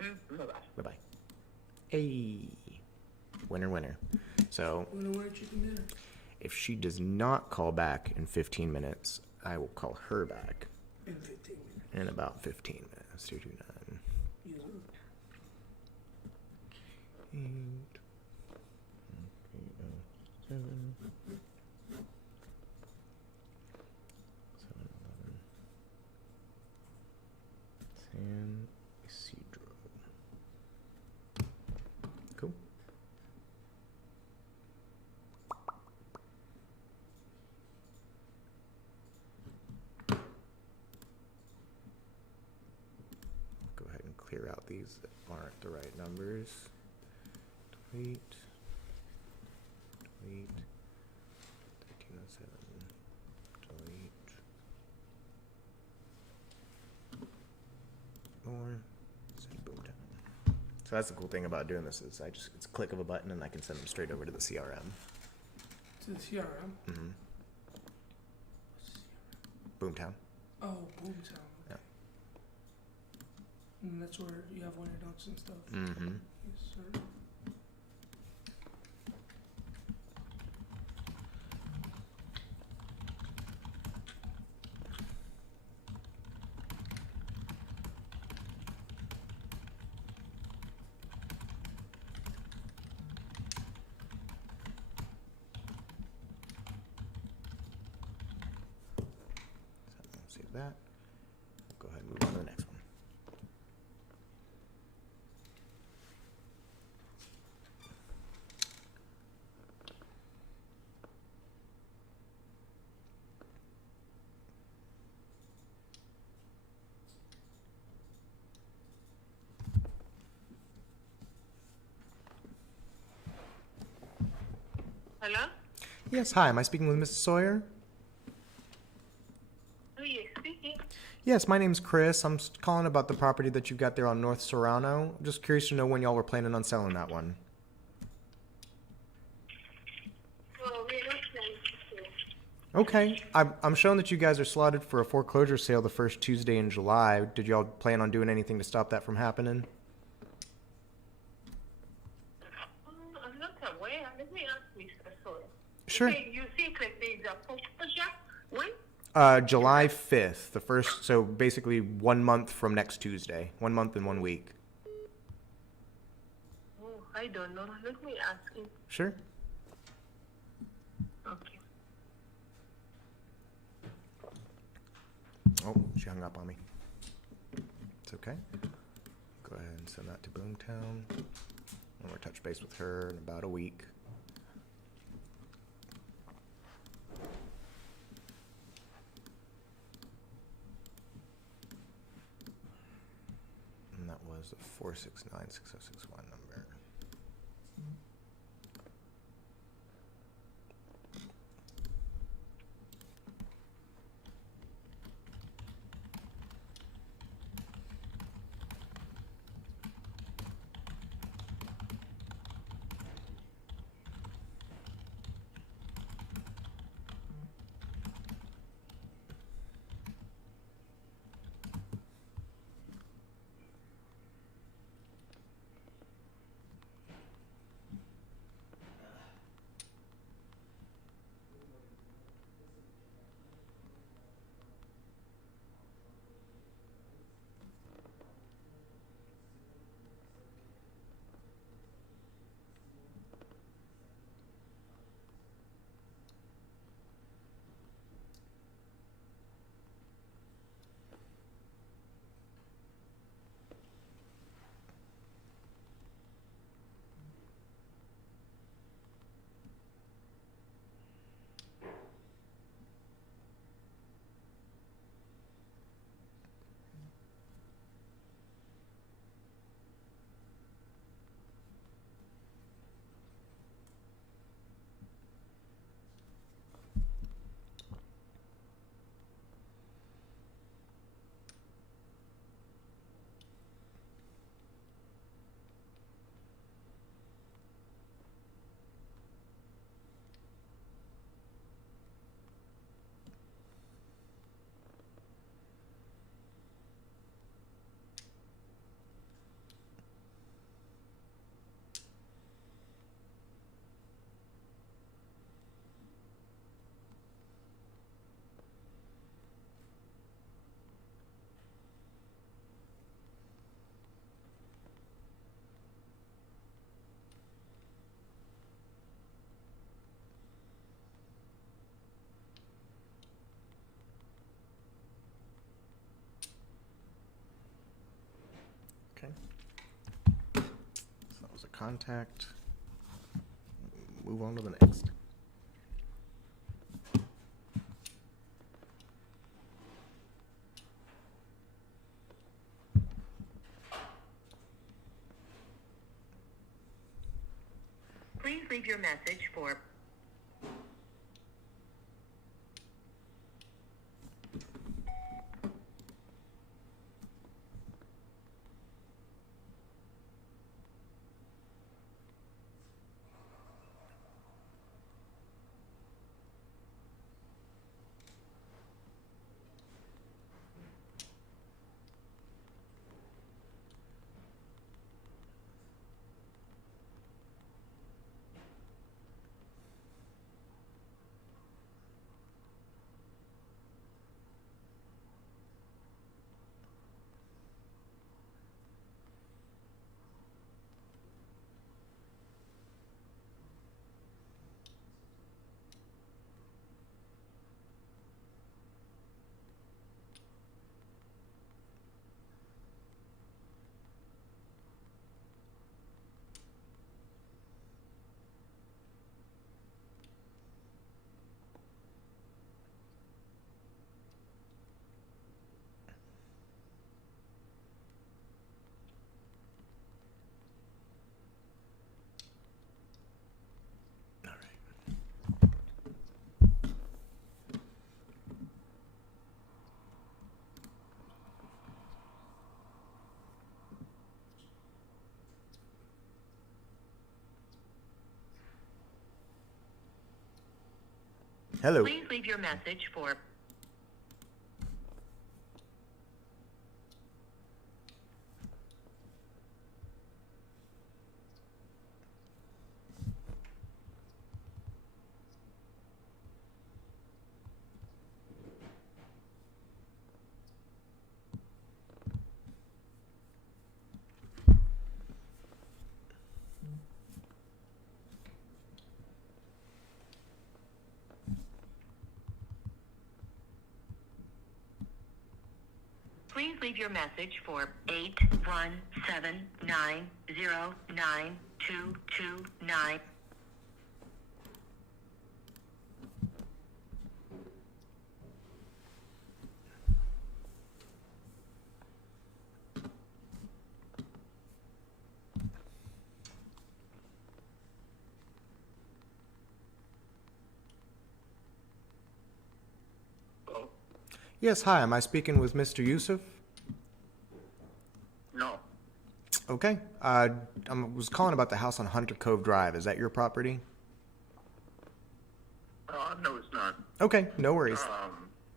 Bye-bye. Bye-bye. Hey. Winner, winner. So, if she does not call back in 15 minutes, I will call her back In 15 minutes. in about 15 minutes. 229. Yes, sir. 711 San Ysidro. Cool. clear out these that aren't the right numbers. Delete. Delete. 1307. Delete. More. Send Boomtown. So that's the cool thing about doing this is it's a click of a button and I can send them straight over to the CRM. To the CRM? Mm-hmm. Boomtown. Oh, Boomtown. Yeah. And that's where you have all your notes and stuff. Mm-hmm. Yes, sir. Save that. Go ahead and move on to the next one. Hello? Yes, hi. Am I speaking with Mrs. Sawyer? Who are you speaking? Yes, my name's Chris. I'm calling about the property that you've got there on North Serrano. I'm just curious to know when y'all were planning on selling that one. Oh, we're not planning to sell. Okay. I'm showing that you guys are slotted for a foreclosure sale the first Tuesday in July. Did y'all plan on doing anything to stop that from happening? I'm not aware. Let me ask Mr. Sawyer. Sure. You think that there's a foreclosure? When? July 5th, the first, so basically 1 month from next Tuesday. 1 month and 1 week. Oh, I don't know. Let me ask him. Sure. Okay. Oh, she hung up on me. It's okay. Go ahead and send that to Boomtown. And we'll touch base with her in about a week. And that was the 4696061 number. Okay. So that was a contact. Move on to the next. Please leave your message for Hello. Please leave your message for Please leave your message for 817-909-229. Yes, hi. Am I speaking with Mr. Yusuf? No. Okay. I was calling about the house on Hunter Cove Drive. Is that your property? No, it's not. Okay, no worries.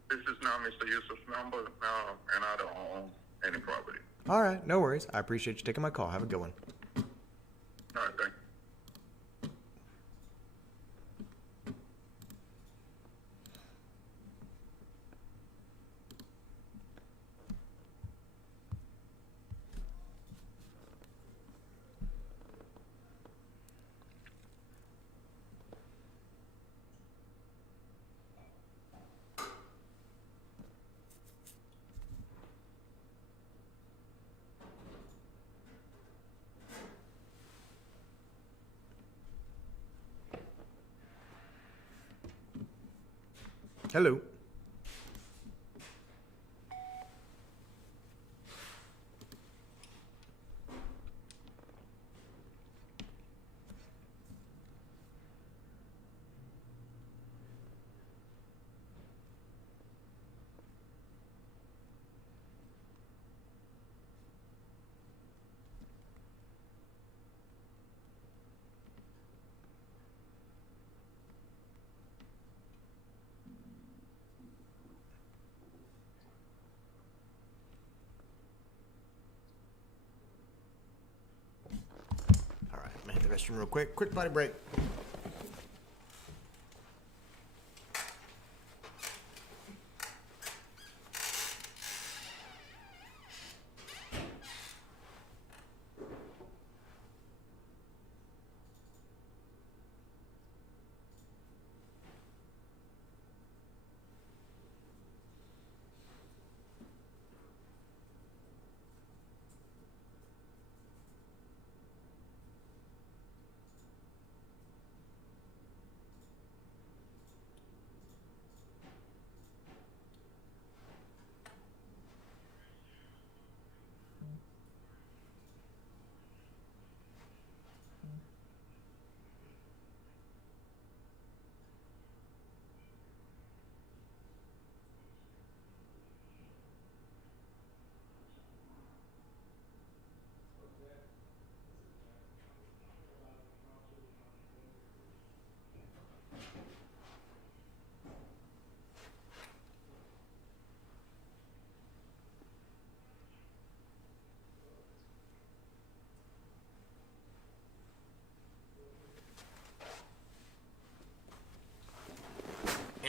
This is not Mr. Yusuf's number, and I don't own any property. All right, no worries. I appreciate you taking my call. Have a good one. All right, thank you. Hello. All right, I'm gonna hit the restroom real quick. Quick potty break.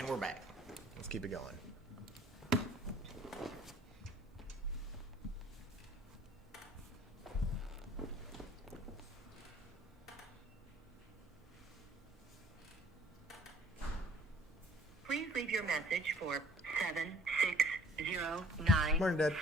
And we're back. Let's keep it going. Please leave your message for 760969874. Morning, Dad.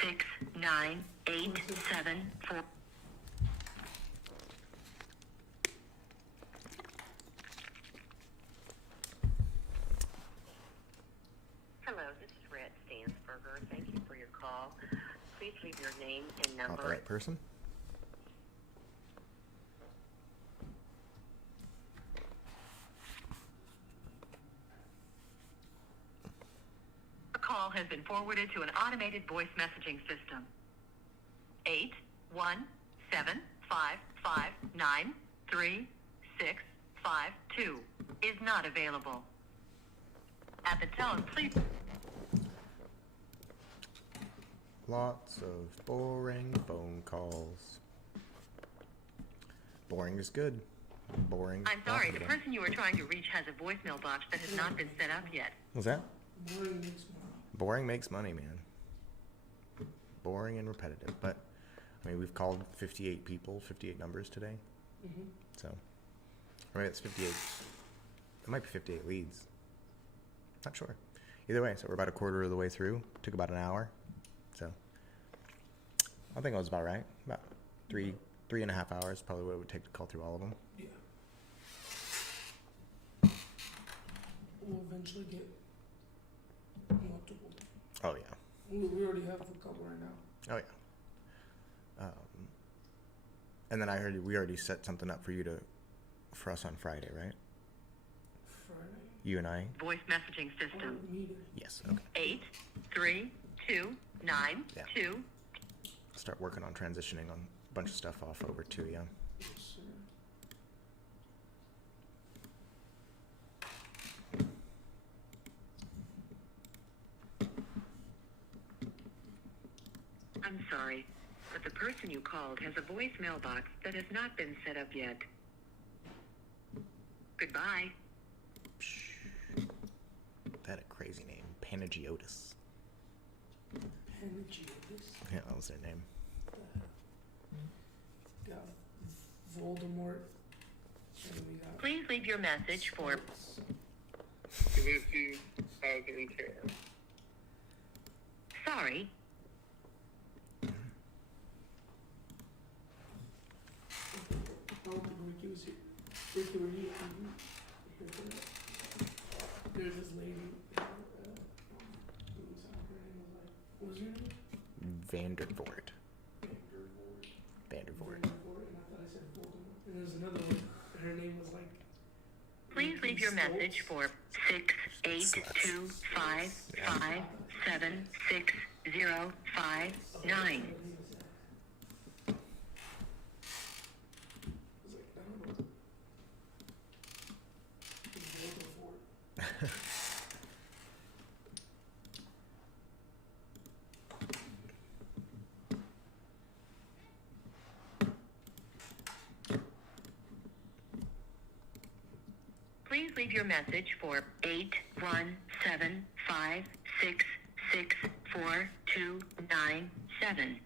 Hello, this is Red Stansberger. Thank you for your call. Please leave your name and number. Not the right person. A call has been forwarded to an automated voice messaging system. 81755933652 is not available. At the tone, please. Lots of boring phone calls. Boring is good. Boring is I'm sorry, the profitable. person you are trying to reach has a voicemail box that has not been set up yet. What's that? Boring makes money. Boring makes money, man. Boring and repetitive. But, I mean, we've called 58 people, 58 numbers today. Mhm. So, or maybe it's 58. It might be 58 leads. Not sure. Either way, so we're about a quarter of the way through. Took about an hour. So, I think it was about right. About 3.5 hours, probably what it would take to call through all of them. Yeah. We'll eventually get multiple. Oh, yeah. We already have a couple right now. Oh, yeah. And then I heard we already set something up for us on Friday, right? Friday? You and I? Voice messaging system. Yes, okay. 83292. Start working on transitioning on a bunch of stuff off over to you. Yes, sir. I'm sorry, but the person you called has a voicemail box that has not been set up yet. Goodbye. That a crazy name. Panagiotis. Panagiotis. Yeah, that was their name. Got Voldemort. And we got Please leave your message for Lucy Housing Care. sorry. Ricky was here. Ricky, were you here for that? There's this lady. Who was her name was like, what was her name? Vandervoort. Vandervoort. And I thought I said Voldemort. And there's another one. Her name was like. Please leave your message for 682557605 Please leave your message for 817566427.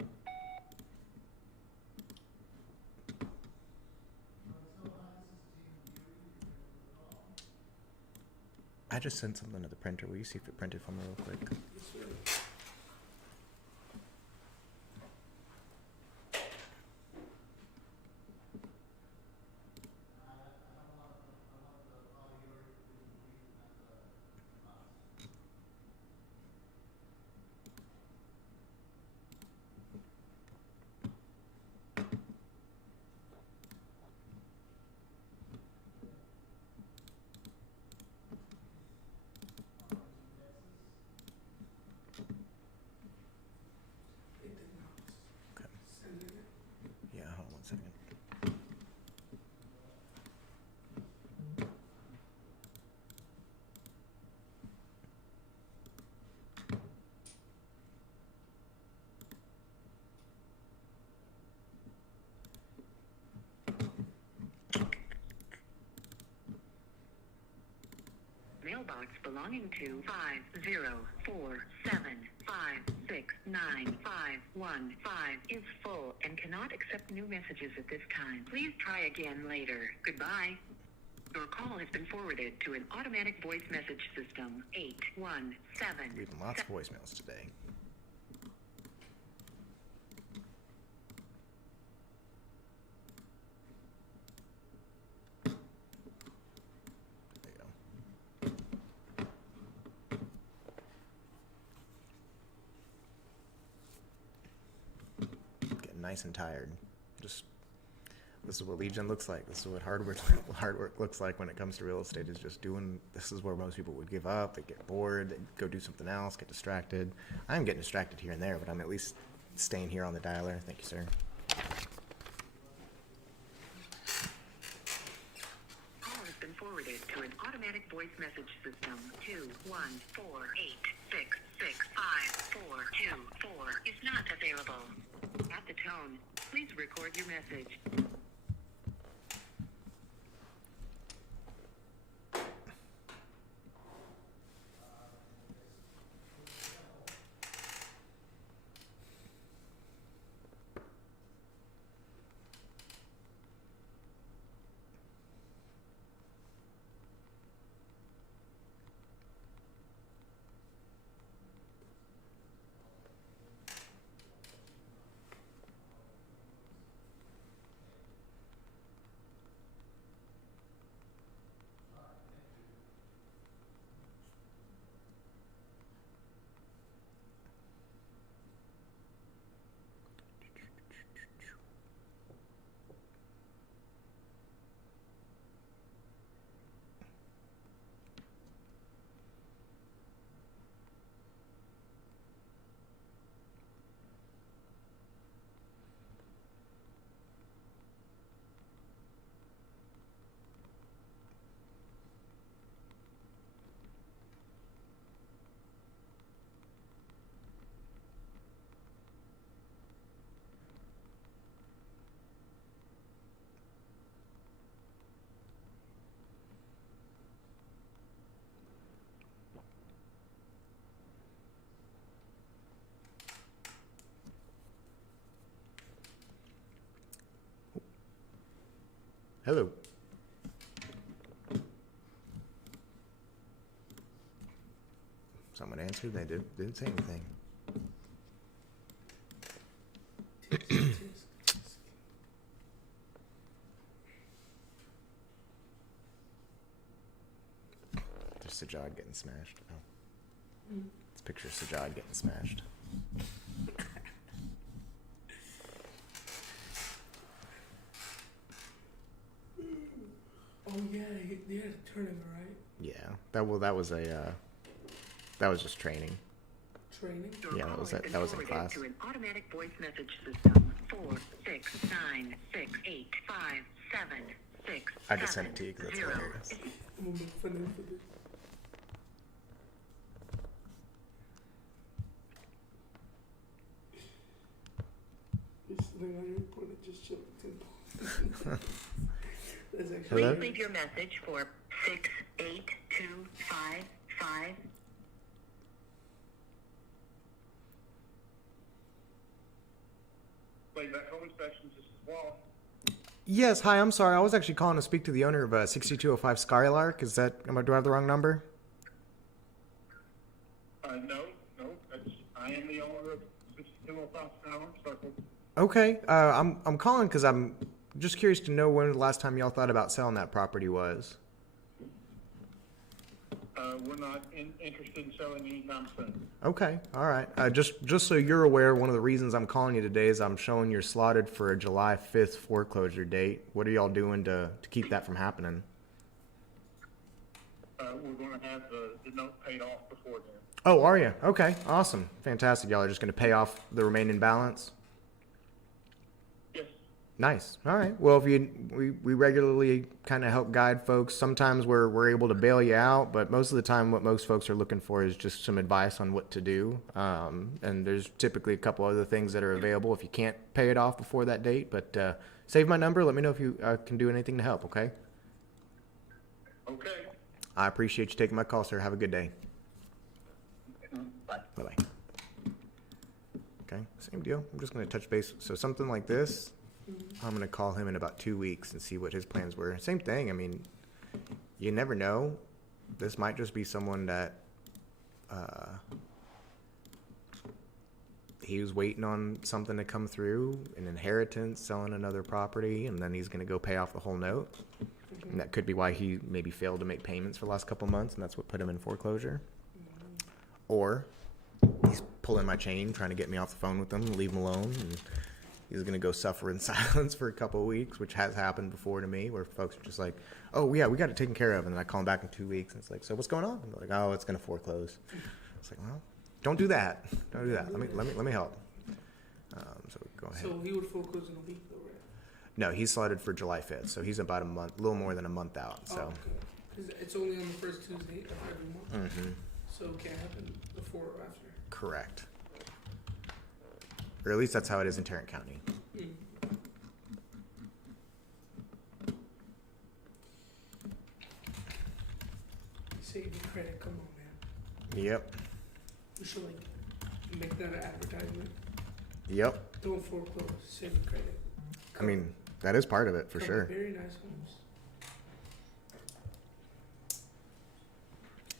I just sent something to the printer. Will you see if it printed for me real quick? mailbox belonging to 50475695115 is full and cannot accept new messages at this time. Please try again later. Goodbye. Your call has been forwarded to an automatic voice message system. 817. Leaving lots of voicemails today. There you go. Getting nice and tired. Just this is what Legion looks like. This is what hard work looks like when it comes to real estate. Is just doing. This is where most people would give up. They get bored. They go do something else. Get distracted. I'm getting distracted here and there, but I'm at least staying here on the dialer. Thank you, sir. Call has been forwarded to an automatic voice message system. 21486654424 is not available. At the tone, please record your message. Hello. Someone answered. They didn't say anything. There's Sajad getting smashed. Oh. It's a picture of Sajad getting smashed. Oh yeah, they had a tournament, right? Yeah, that was just training. Training. Yeah, that was in class. To an automatic voice message system. 469685767. I just sent it to you because it's hilarious. I'm gonna make fun of him for this. You're sitting on your point and just chilling. That's actually. Please leave your message for 68255. Playback home inspections, this is Wall. Yes, hi. I'm sorry. I was actually calling to speak to the owner of 6205 Skylark. Is that? Do I have the wrong number? No, I am the owner of 6205 Skylark Circle. Okay. I'm calling because I'm just curious to know when the last time y'all thought about selling that property was. We're not interested in selling anytime soon. Okay. All right. Just so you're aware, one of the reasons I'm calling you today is I'm showing you're slotted for a July 5th foreclosure date. What are y'all doing to keep that from happening? We're going to have the note paid off before then. Oh, are you? Okay. Awesome. Fantastic. Y'all are just going to pay off the remaining balance? Yes. Nice. All right. Well, we regularly kind of help guide folks. Sometimes we're able to bail you out, but most of the time what most folks are looking for is just some advice on what to do. And there's typically a couple other things that are available if you can't pay it off before that date. But save my number. Let me know if you can do anything to help, okay? Okay. I appreciate you taking my call, sir. Have a good day. Bye. Bye-bye. Okay, same deal. I'm just going to touch base. So something like this, I'm going to call him in about 2 weeks and see what his plans were. Same thing. I mean, you never know. This might just be someone that he was waiting on something to come through, an inheritance, selling another property, and then he's going to go pay off the whole note. And that could be why he maybe failed to make payments for the last couple months, and that's what put him in foreclosure. Or he's pulling my chain, trying to get me off the phone with him, leave him alone, and he's going to go suffer in silence for a couple of weeks, which has happened before to me, where folks are just like, oh, yeah, we got it taken care of. And then I call him back in 2 weeks, and it's like, so what's going on? And they're like, oh, it's going to foreclose. It's like, well, don't do that. Don't do that. Let me help. So go ahead. So he would foreclose in a week, though, right? No, he's slotted for July 5th, so he's about a little more than a month out. So. Oh, okay. Because it's only on the first Tuesday of every month. Mm-hmm. So it can't happen before or after. Correct. Or at least that's how it is in Tarrant County. Save your credit, come on, man. Yep. We should make that an advertisement. Yep. Don't foreclose, save your credit. I mean, that is part of it for sure. Very nice homes.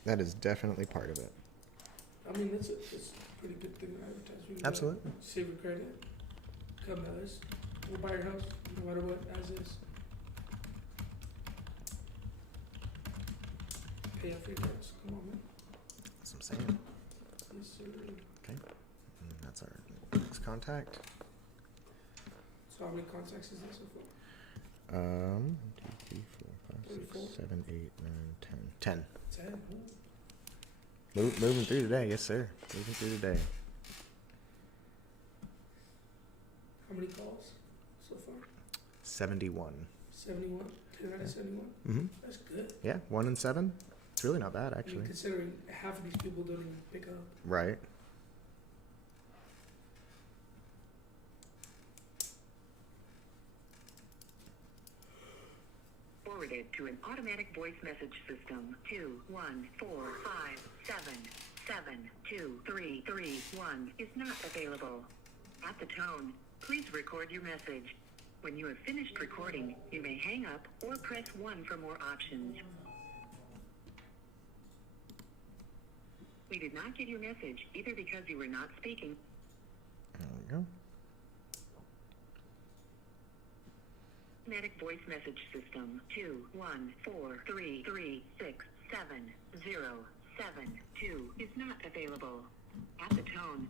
That is definitely part of it. I mean, it's a pretty good thing to advertise. We Absolutely. Save your credit. Come to us. We'll buy your house, no matter what, as is. Pay off your debts. Come on, man. That's what I'm saying. Yes, sir. Okay. And that's our next contact. So how many contacts is that so far? 1, 2, 3, 4, 5, 6, 7, 8, 9, 10. 10. 10. Moving through today, yes sir. Moving through today. How many calls so far? 71. 71? 10 out of 71? Mm-hmm. That's good. Yeah, 1 in 7. It's really not bad, I actually. mean, considering half of these people don't even pick up. Right. Forwarded to an automatic voice message system. 21457723331 is not available. At the tone, please record your message. When you have finished recording, you may hang up or press 1 for more options. We did not get your message either because you were not speaking. There we go. Automatic voice message system. 21433670772 is not available. At the tone,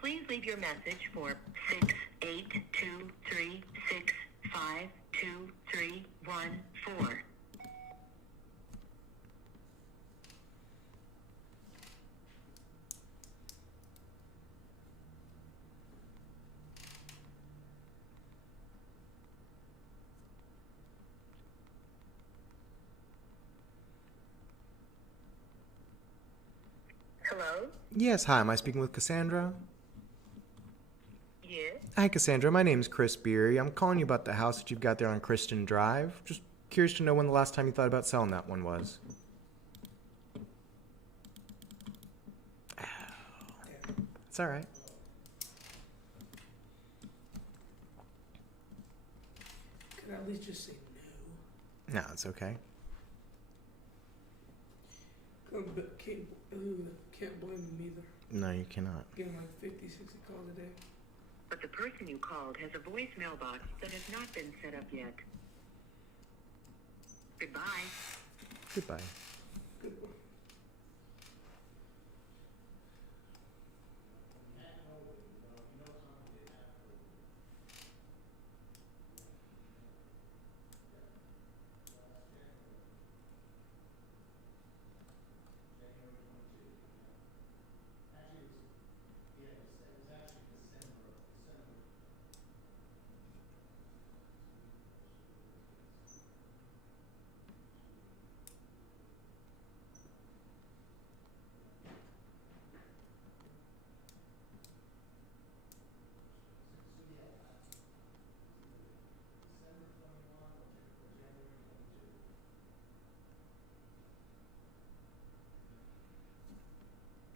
please leave your message for 68236522314. Hello? Yes, hi. Am I speaking with Cassandra? Yes. Hi, Cassandra. My name's Chris Beery. I'm calling you about the house that you've got there on Christian Drive. Just curious to know when the last time you thought about selling that one was. Oh. It's all right. Could I at least just say no? No, it's okay. can't blame them either. No, you cannot. Getting like 50, 60 calls a day. But the person you called has a voicemail box that has not been set up yet. Goodbye. Goodbye. Good one.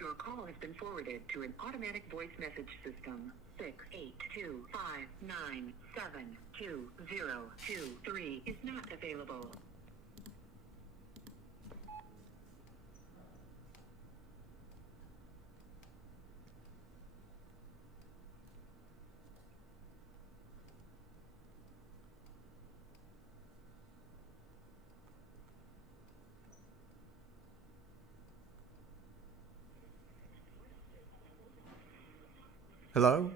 Your call has been forwarded to an automatic voice message system. 68259720023 is not available. Hello?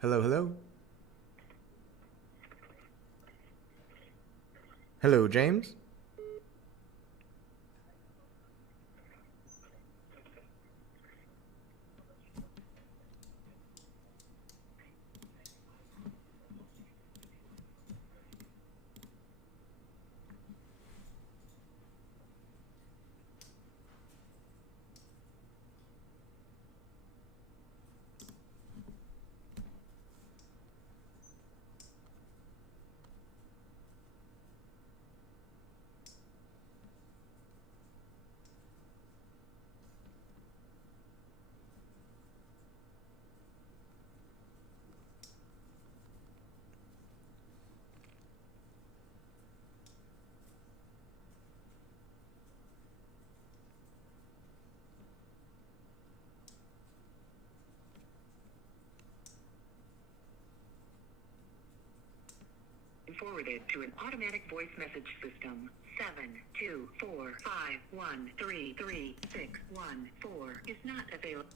Hello, hello? Hello, James? Forwarded to an automatic voice message system. 72451333614 is not available.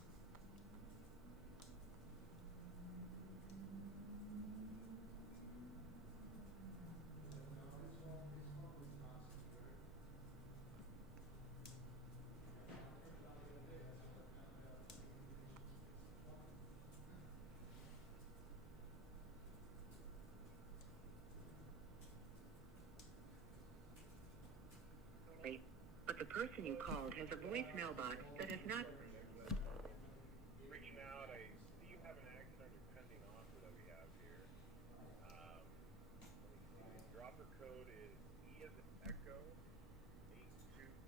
But the person you called has a voicemail box that has not... Reaching out, I see you have an accident or pending offer that we have here. Your offer code is E as in Echo,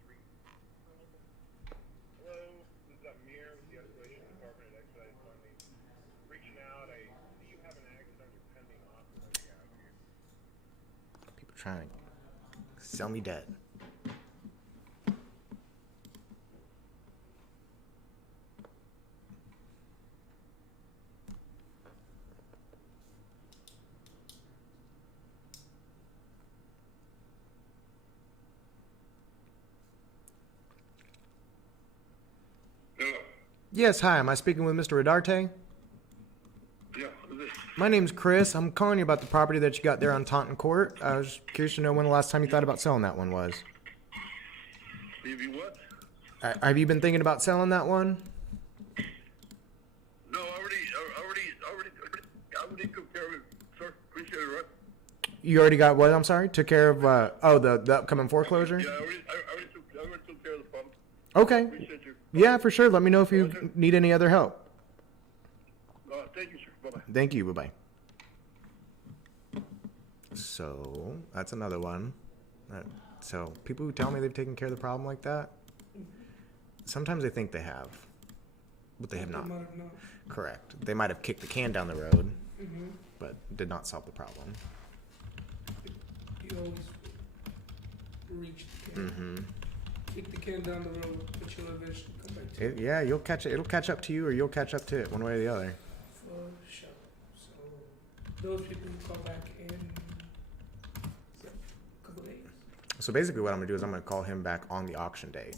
823. Hello, this is Amir with the Escalation Department at Expedited Funding. Reaching out, I see you have an accident or pending offer that we have here. People trying to sell me dead. Yes, hi. Am I speaking with Mr. Rodarte? Yeah, who's this? My name's Chris. I'm calling you about the property that you got there on Taunton Court. I was curious to know when the last time you thought about selling that one was. If you what? Have you been thinking about selling that one? No, I already took care of it, sir. Appreciate it, right? You already got what? I'm sorry? Took care of, the upcoming foreclosure? Yeah, I already took care of the problem. Okay. Appreciate you. Yeah, for sure. Let me know if you need any other help. Thank you, sir. Bye-bye. Thank you. Bye-bye. So, that's another one. So, people who tell me they've taken care of the problem like that, sometimes they think they have, but they have not. Might have not. Correct. They might have kicked the can down the road, Mm-hmm. but did not solve the problem. You always reach the can. Mm-hmm. Kick the can down the road, but you'll eventually come back to it. Yeah, you'll catch it. It'll catch up to you, or you'll catch up to it, one way or the other. For sure. So those people who call back in a couple days. So basically, what I'm gonna do is I'm gonna call him back on the auction day.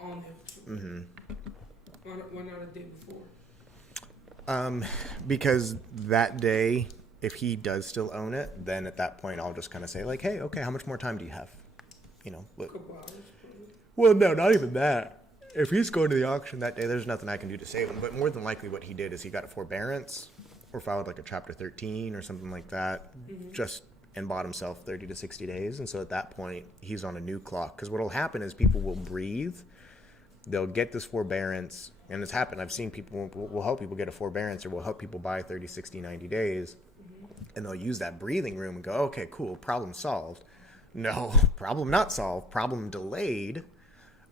On him. Mm-hmm. Why not a day before? Because that day, if he does still own it, then at that point I'll just kind of say like, hey, okay, how much more time do you have? You know. A couple hours. Well, no, not even that. If he's going to the auction that day, there's nothing I can do to save him. But more than likely, what he did is he got a forbearance or filed like a Chapter 13 or something like that, just and bought himself 30 to 60 days. And so at that point, he's on a new clock. Because what will happen is people will breathe. They'll get this forbearance. And it's happened. I've seen people, we'll help people get a forbearance or we'll help people buy 30, 60, 90 days. And they'll use that breathing room and go, okay, cool, problem solved. No, problem not solved, problem delayed.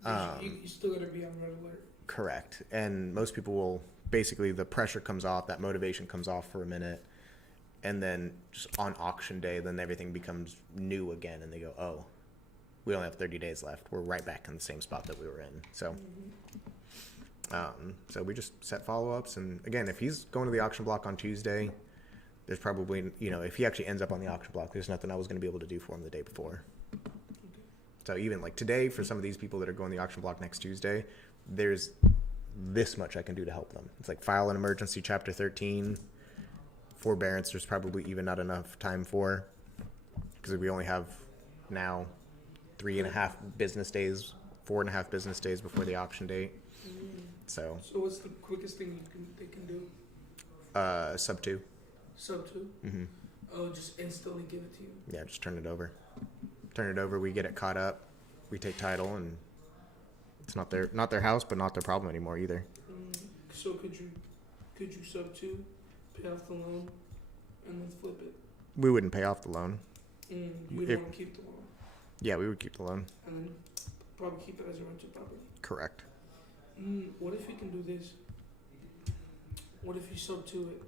You still gotta be on red alert. Correct. And most people will, basically the pressure comes off, that motivation comes off for a minute. And then just on auction day, then everything becomes new again. And they go, oh, we only have 30 days left. We're right back in the same spot that we were in. So, so we just set follow-ups. And again, if he's going to the auction block on Tuesday, there's probably, you know, if he actually ends up on the auction block, there's nothing I was going to be able to do for him the day before. So even like today, for some of these people that are going to the auction block next Tuesday, there's this much I can do to help them. It's like file an emergency Chapter 13, forbearance. There's probably even not enough time for, because we only have now 3.5 business days, 4.5 business days before the auction date. So what's the quickest thing they can do? Sub 2. Sub 2? Mm-hmm. Oh, just instantly give it to you? Yeah, just turn it over. Turn it over, we get it caught up, we take title, and it's not their house, but not their problem anymore either. So could you sub 2, pay off the loan, and then flip it? We wouldn't pay off the loan. You want to keep the loan? Yeah, we would keep the loan. And then probably keep it as a rental property? Correct. What if you can do this? What if you sub 2 it?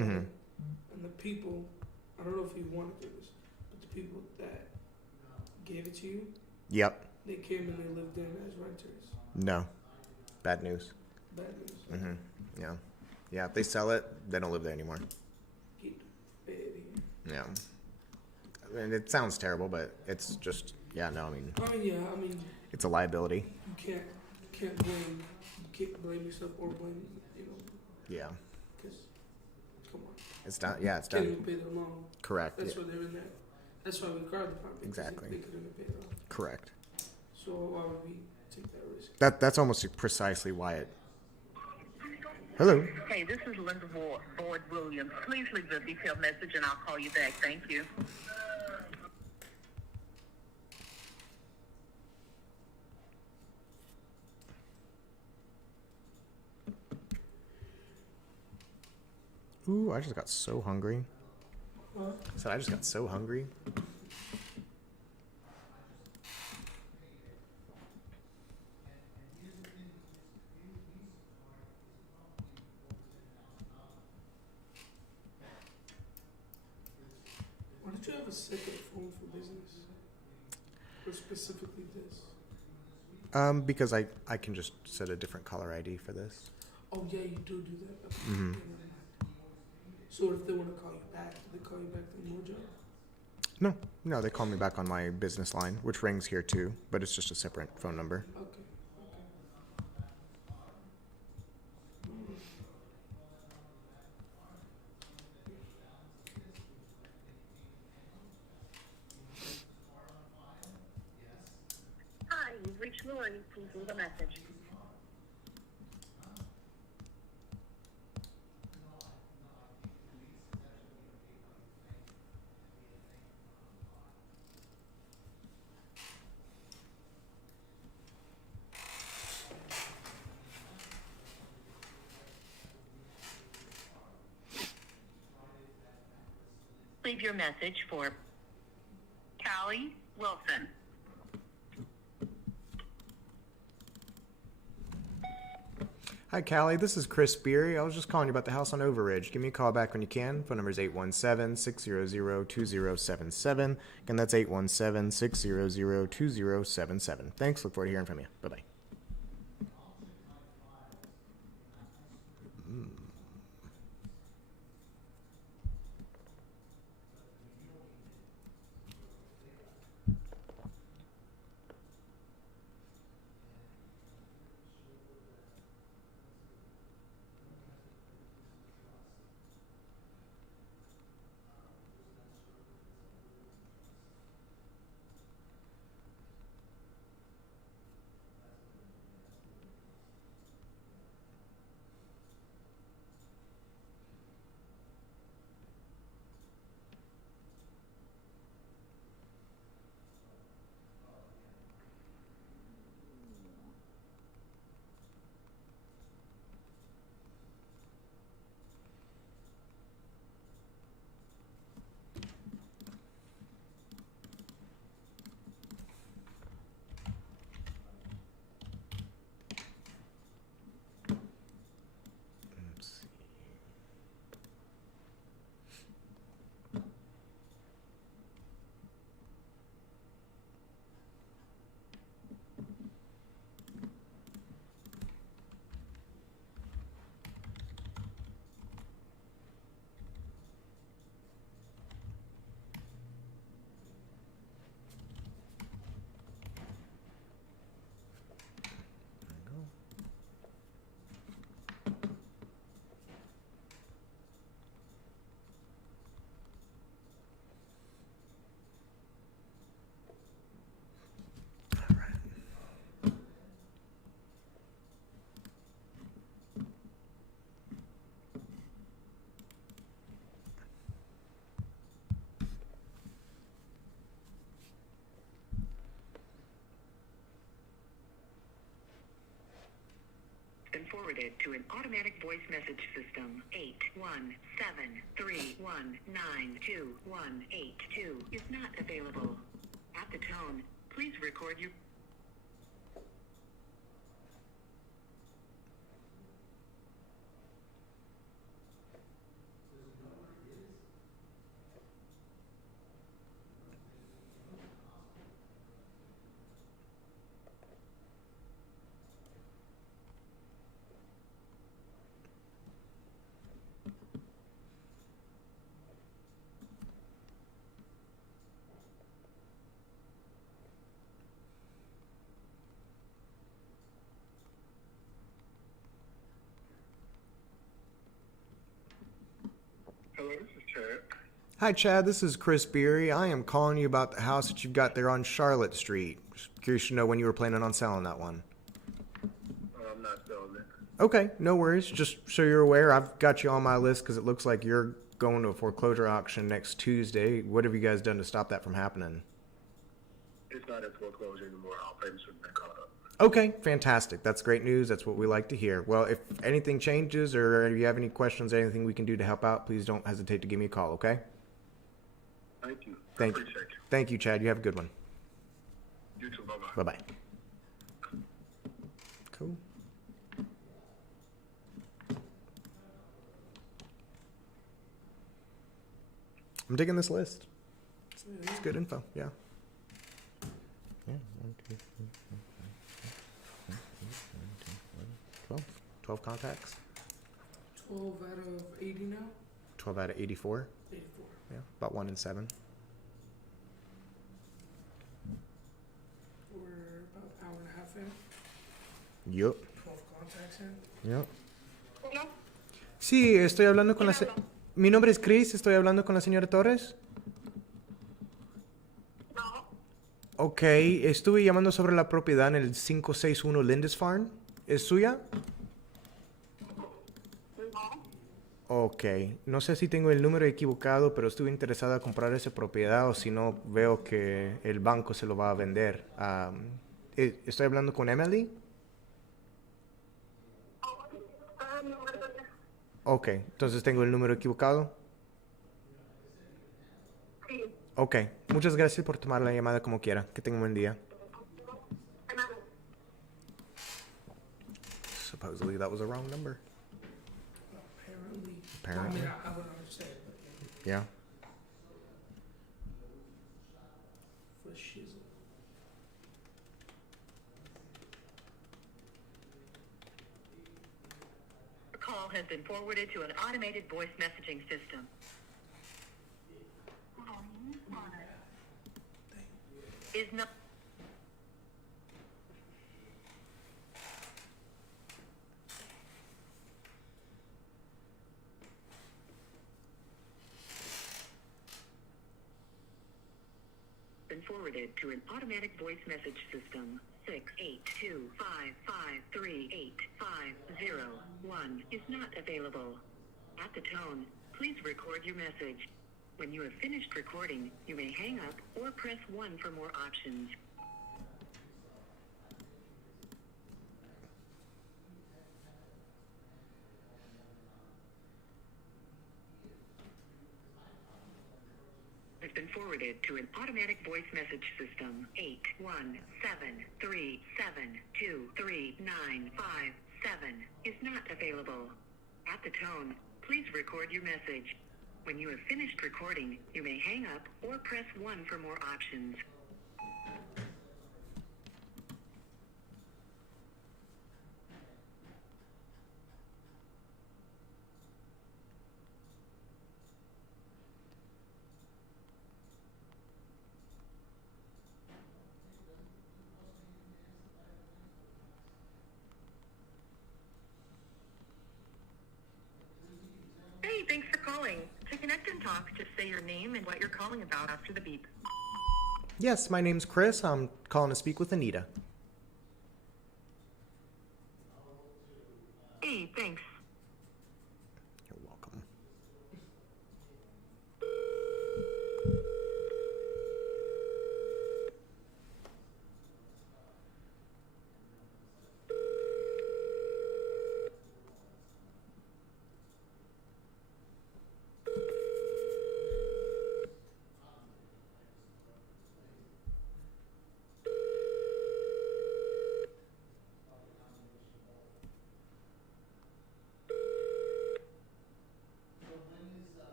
Mm-hmm. And the people, I don't know if you want to do this, but the people that gave it to you, Yep. they came and they lived in as renters. No. Bad news. Bad news. Mm-hmm. Yeah. Yeah, if they sell it, they don't live there anymore. Get the bed in. Yeah. I mean, it sounds terrible, but it's just, yeah, no, I mean, it's a liability. You can't blame yourself or blame, Yeah. because, come on. It's done. Yeah, it's Can't done. even pay their loan. Correct. That's Yeah. why they're in that. That's why we acquired the property. Exactly. They couldn't even pay it off. Correct. So why would we take that risk? That's almost precisely why it. Hello. Hey, this is Linda Boyd Williams. Please leave a detailed message and I'll call you back. Thank you. Ooh, I just got so hungry. Huh? I said I just got so hungry. Why don't you have a second phone for business? Or specifically this? Because I can just set a different caller ID for this. Oh yeah, you do that. Okay. Mhm. Okay, never mind. So if they want to call you back, do they call you back from your job? No, they call me back on my business line, which rings here too, but it's just a separate phone number. Okay. Hi, you've reached Lori. Please leave a message. Leave your message for Callie Wilson. Hi, Callie. This is Chris Beery. I was just calling you about the house on Overridge. Give me a call back when you can. Phone number is 817-600-2077. Again, that's 817-600-2077. Thanks. Look forward to hearing from you. Bye-bye. Been forwarded to an automatic voice message system. 81731921182 is not available. At the tone, please record your... Hello, this is Chad. Hi, Chad. This is Chris Beery. I am calling you about the house that you've got there on Charlotte Street. Just curious to know when you were planning on selling that one. I'm not selling it. Okay, no worries. Just so you're aware, I've got you on my list because it looks like you're going to a foreclosure auction next Tuesday. What have you guys done to stop that from happening? It's not in foreclosure anymore. All payments have been caught up. Okay, fantastic. That's great news. That's what we like to hear. Well, if anything changes or if you have any questions or anything we can do to help out, please don't hesitate to give me a call, okay? Thank you. Thank I appreciate you. Thank you, Chad. You have a good one. You too. Bye-bye. Bye-bye. Cool. I'm digging this list. It's good info, yeah. Yeah, 1, 2, 3, 4, 5, 6, 7, 8, 9, 10, 11, 12 contacts. 12 out of 80 now? 12 out of 84. 84. Yeah, about 1 in 7. We're about an hour and a half in. Yup. 12 contacts in. Yup. Sí, estoy hablando con la... Mi nombre es Chris, estoy hablando con la señora Torres. Ok, estuve llamando sobre la propiedad en el 561 Lindisfarne. ¿Es suya? Ok, no sé si tengo el número equivocado, pero estuve interesada en comprar esa propiedad o si no veo que el banco se lo va a vender. ¿Estoy hablando con Emily? Ok, entonces tengo el número equivocado. Ok, muchas gracias por tomar la llamada como quiera. Que tenga un buen día. So Supposedly that was a wrong number. Apparently. Apparently. I mean, I would understand, but Yeah. for shizzle. Your call has been forwarded to an automated voice messaging system. Is not. Been forwarded to an automatic voice message system. 682553850 is not available. At the tone, please record your message. When you have finished recording, you may hang up or press 1 for more options. Has been forwarded to an automatic voice message system. 817372395 is not available. At the tone, please record your message. When you have finished recording, you may hang up or press 1 for more options. Hey, thanks for calling. To connect and talk, just say your name and what you're calling about after the beep. Yes, my name's Chris. I'm calling to speak with Anita. Hey, thanks. You're welcome.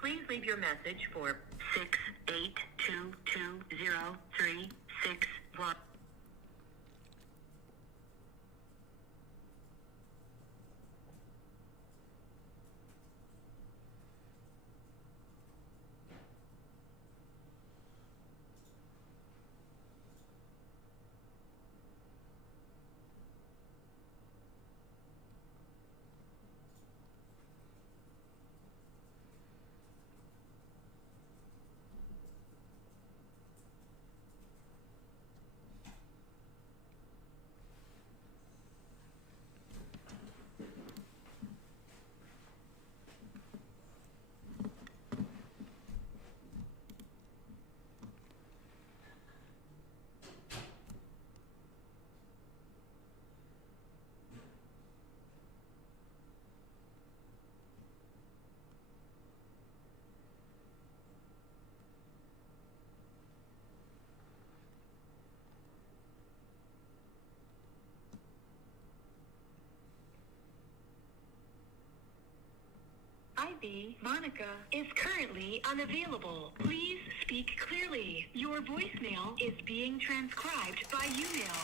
Please leave your message for 682203661. IV Monica is currently unavailable. Please speak clearly. Your voicemail is being transcribed by email.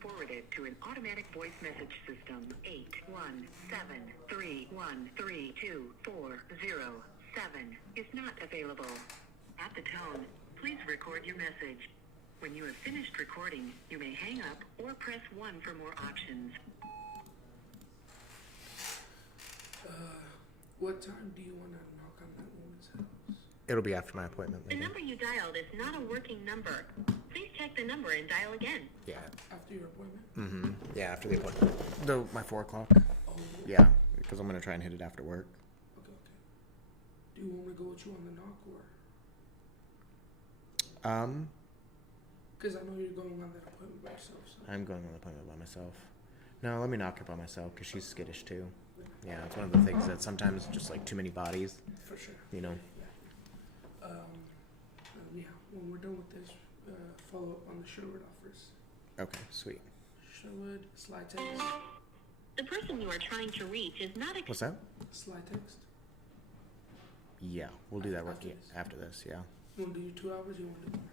Forwarded to an automatic voice message system. 81731324007 is not available. At the tone, please record your message. When you have finished recording, you may hang up or press 1 for more options. What time do you want to knock on that woman's house? It'll be after my appointment. The Maybe. number you dialed is not a working number. Please check the number and dial again. Yeah. After your appointment? Mm-hmm. Yeah, after the appointment. My 4 o'clock. Oh. Yeah, because I'm gonna try and hit it after work. Okay. Do you want me to go with you on the knock or? Because I know you're going on that appointment by yourself. So. I'm going on the appointment by myself. No, let me knock her by myself because she's skittish too. Yeah, it's one of the things that sometimes just like too many bodies. For sure. You know. Yeah. When we're done with this, follow up on the Sherwood offers. Okay, sweet. Sherwood, slide text. The person you are trying to reach is not. What's that? Slide text. Yeah, we'll do that after this. Yeah. You want to do 2 hours? You want to do more?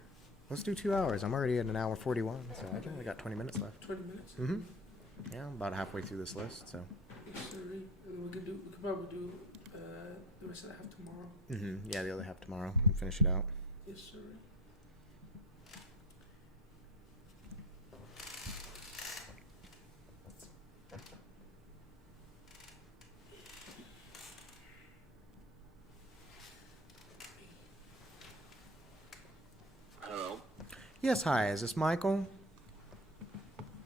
Let's do 2 hours. I'm already at an hour 41, so I've only got 20 minutes left. 20 minutes. Mm-hmm. Yeah, I'm about halfway through this list, so. Yes, sir. And then we could probably do the rest of the half tomorrow. Mm-hmm. Yeah, the other half tomorrow and finish it out. Yes, sir. Hello? Yes, hi. Is this Michael?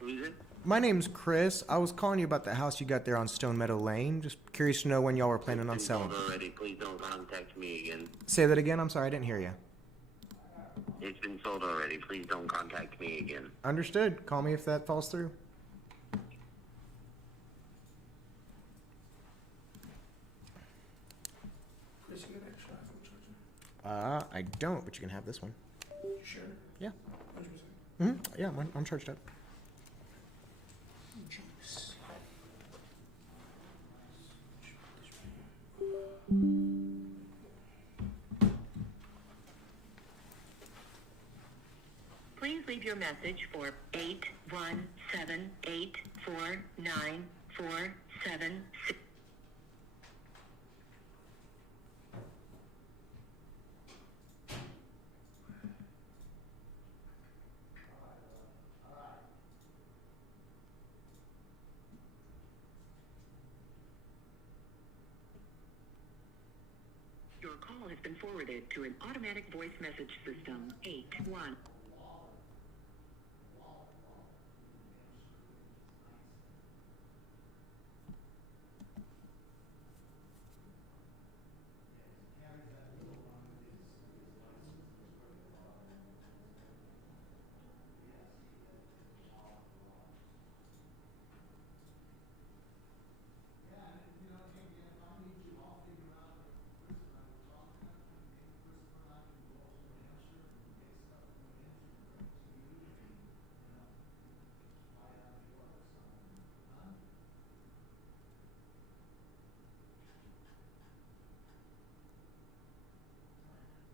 Who is it? My name's Chris. I was calling you about the house you got there on Stone Meadow Lane. Just curious to know when y'all were planning on selling. It's been sold already. Please don't contact me again. Say that again. I'm sorry, I didn't hear you. It's been sold already. Please don't contact me again. Understood. Call me if that falls through. Chris, you got an extra iPhone charger? I don't, but you can have this one. You sure? Yeah. 100%. Mm-hmm. Yeah, I'm charged up. Juice. Please leave your message for 817-849-476. Your call has been forwarded to an automatic voice message system. 81.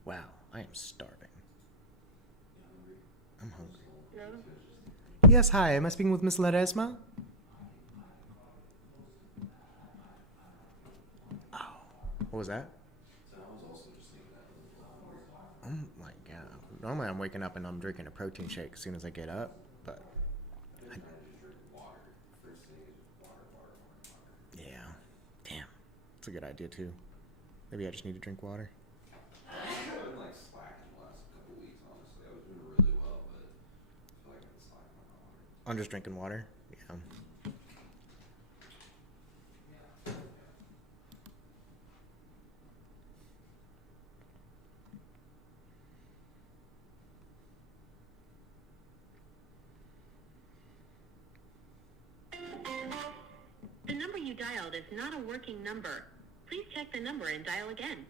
Wow, I am starving. I'm hungry. Hello? Yes, hi. Am I speaking with Miss Ledesma? Oh, what was that? Oh my god. Normally I'm waking up and I'm drinking a protein shake as soon as I get up, but yeah, damn, it's a good idea too. Maybe I just need to drink water. I've been like slacking the last couple weeks, honestly. I was doing really well, but I feel like I've been slacking on my water. I'm just drinking water. Yeah. The number you dialed is not a working number. Please check the number and dial again.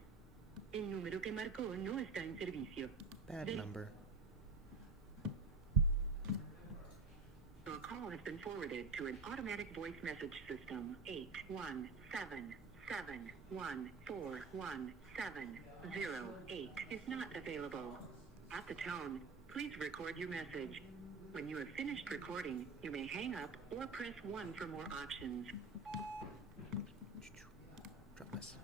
El número que marcó no está en servicio. Bad number. Your call has been forwarded to an automatic voice message system. 817-714-1708 is not available. At the tone, please record your message. When you have finished recording, you may hang up or press 1 for more options. Drop this.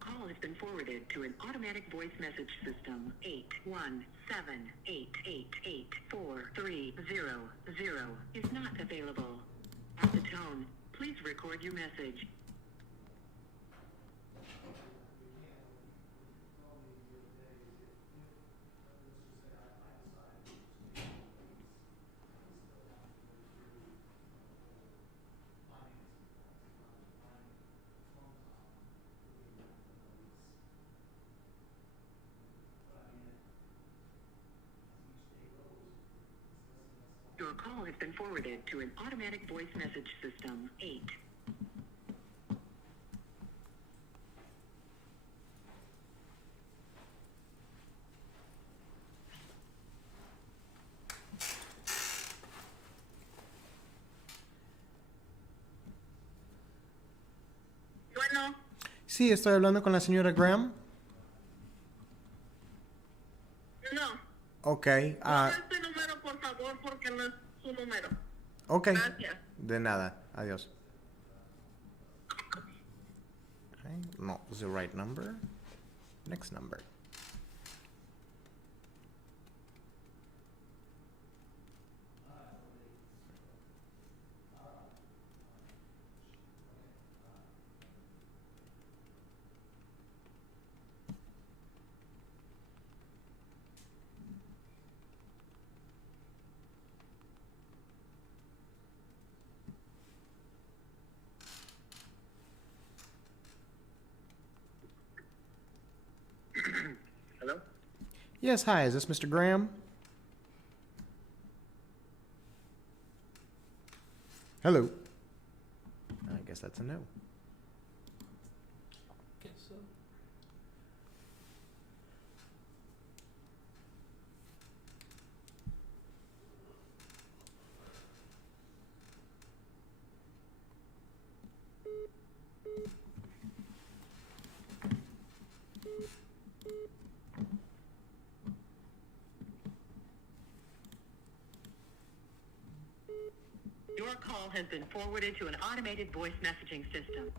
Call has been forwarded to an automatic voice message system. 817-888-4300 is not available. At the tone, please record your message. Your call has been forwarded to an automatic voice message system. 8. Bueno, Sí, estoy hablando con la señora Graham. no. Ok, No este número, por favor, porque no es su número. ok. Gracias. De nada. Adiós. Okay, not the right number. Next number. Hello? Yes, hi. Is this Mr. Graham? Hello. I guess that's a no. Guess so. Your call has been forwarded to an automated voice messaging system.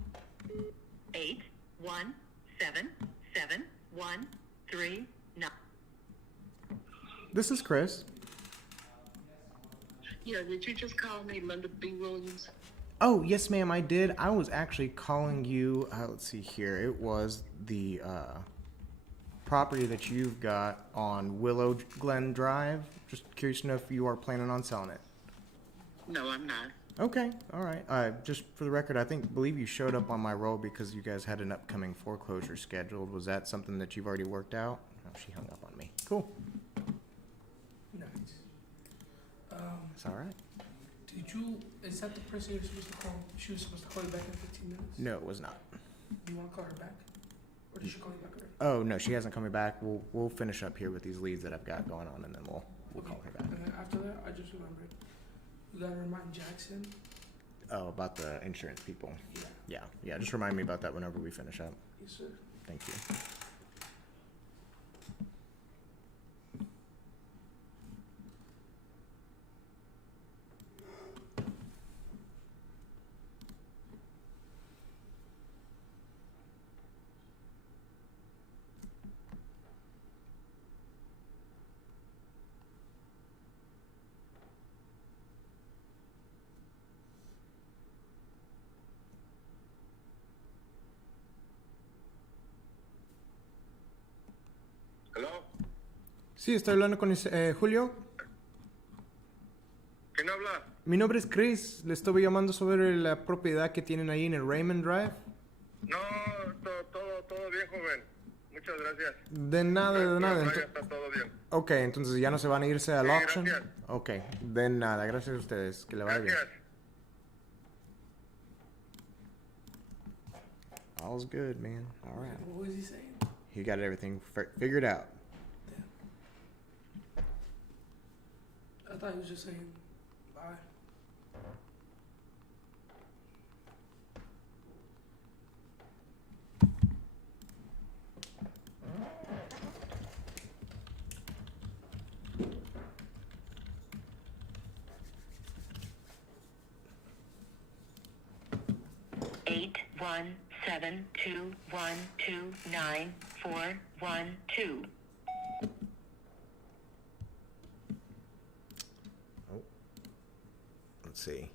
8177139. This is Chris. Yeah, did you just call me Linda B. Williams? Oh, yes, ma'am, I did. I was actually calling you. Let's see here. It was the property that you've got on Willow Glen Drive. Just curious to know if you are planning on selling it. No, I'm not. Okay, all right. Just for the record, believe you showed up on my roll because you guys had an upcoming foreclosure scheduled. Was that something that you've already worked out? Oh, she hung up on me. Cool. Nice. It's all right. Is that the person you're supposed to call? She was supposed to call you back in 15 minutes? No, it was not. Do you want to call her back? Or did she call you back already? Oh no, she hasn't come back. We'll finish up here with these leads that I've got going on, and then we'll call her back. And then after that, I just remembered. You gotta remind Jackson. Oh, about the insurance people. Yeah. Yeah. Just remind me about that whenever we finish up. Yes, sir. Thank you. Hello? Sí, estoy hablando con Julio. ¿Quién habla? Mi nombre es Chris. Le estoy llamando sobre la propiedad que tienen ahí en el Raymond Drive. No, todo bien, joven. Muchas gracias. De nada, de nada. Ya está todo bien. Ok, entonces ya no se van a irse al Sí, auction. gracias. Ok, de nada. Gracias a ustedes. Que le vaya bien. Gracias. All's good, man. All right. What was he saying? He got everything figured out. I thought he was just saying bye. Eight 172129412. Oh. Let's see.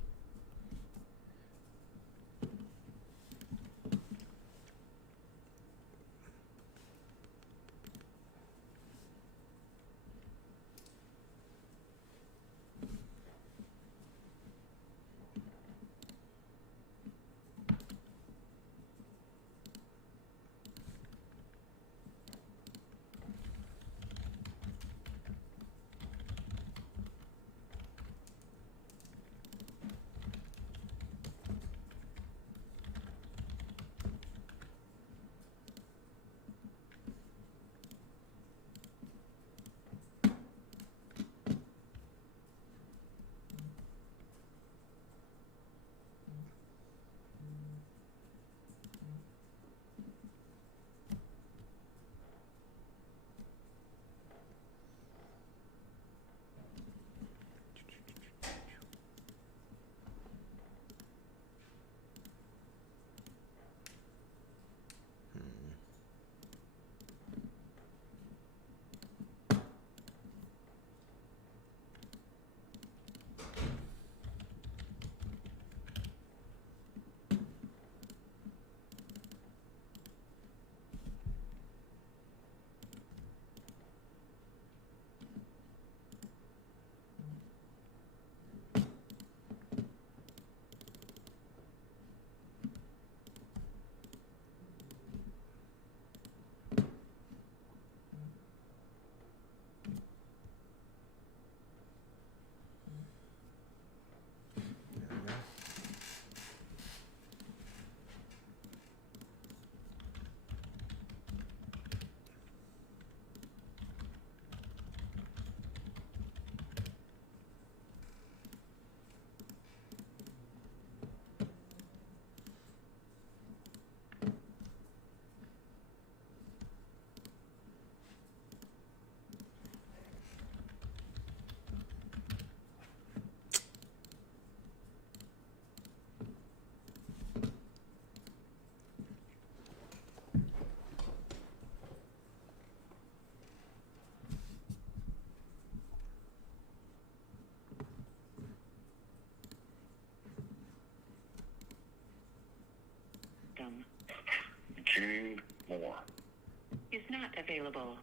June Moore. Is not available.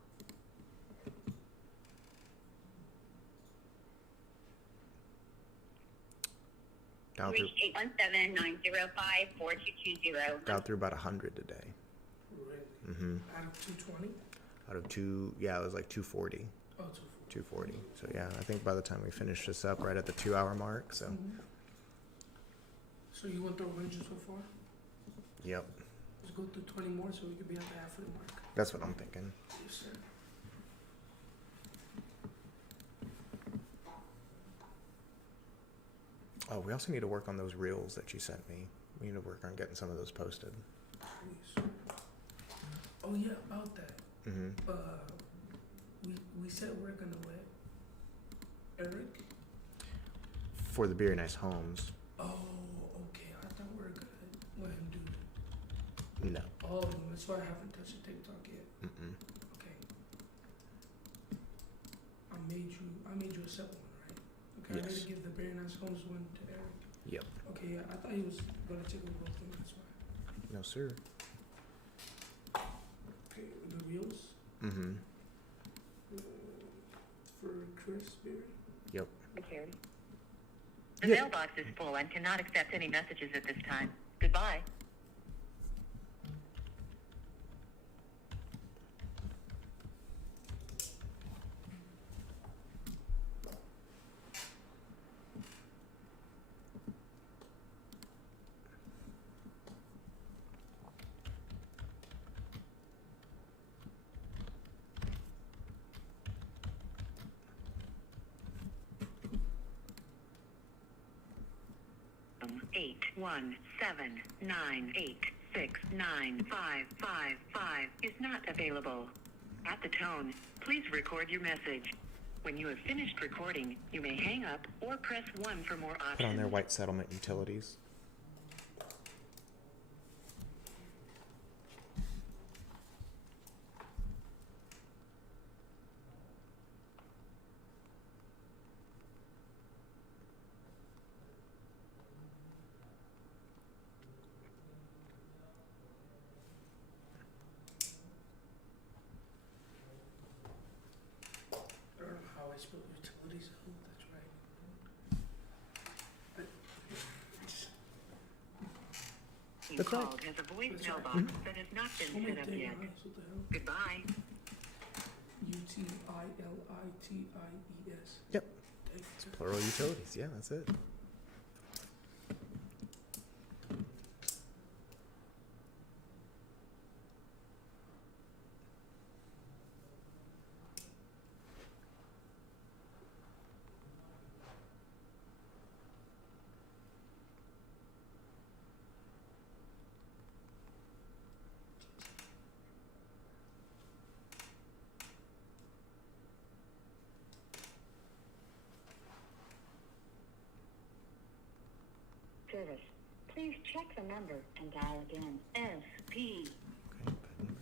Down through, 817-905-4220. down through about 100 today. Really? Mm-hmm. Out of 220? Out of it was like 240. Oh, 240. 240. So yeah, I think by the time we finish this up, right at the 2-hour mark. So, So you went through 100 so far? yep, Let's go through 20 more so we could be at the halfway mark. that's what I'm thinking. Yes, sir. Oh, we also need to work on those reels that you sent me. We need to work on getting some of those posted. Yes, sir. Oh yeah, about that. Mm-hmm. We said we're gonna let Eric. For the Beery Nice Homes. Oh, okay. I thought we were gonna let him do it. No. Oh, that's why I haven't touched the TikTok yet. Mm-mm. Okay. I made you a separate one, right? Okay. I Yes. need to give the Very Nice Homes one to Eric. Yep. Okay. Yeah. I thought he was gonna take over both of them. That's why. No, sir. Okay. The reels Mm-hmm. for Chris Berry. Yep. The mailbox is full and cannot accept any messages at this time. Goodbye. Eight 179869555 is not available. At the tone, please record your message. When you have finished recording, you may hang up or press 1 for more options. Put on their white settlement utilities. I don't know how I spelled utilities. Oh, that's right. You That's right. called has a voice That's right. mailbox that has not So been many set up things, yet. right? What the hell? Goodbye. Utilities. Yep. Thank It's you. plural utilities. Yeah, that's it. Service. Please check the number and dial again. SP. Okay, bad number.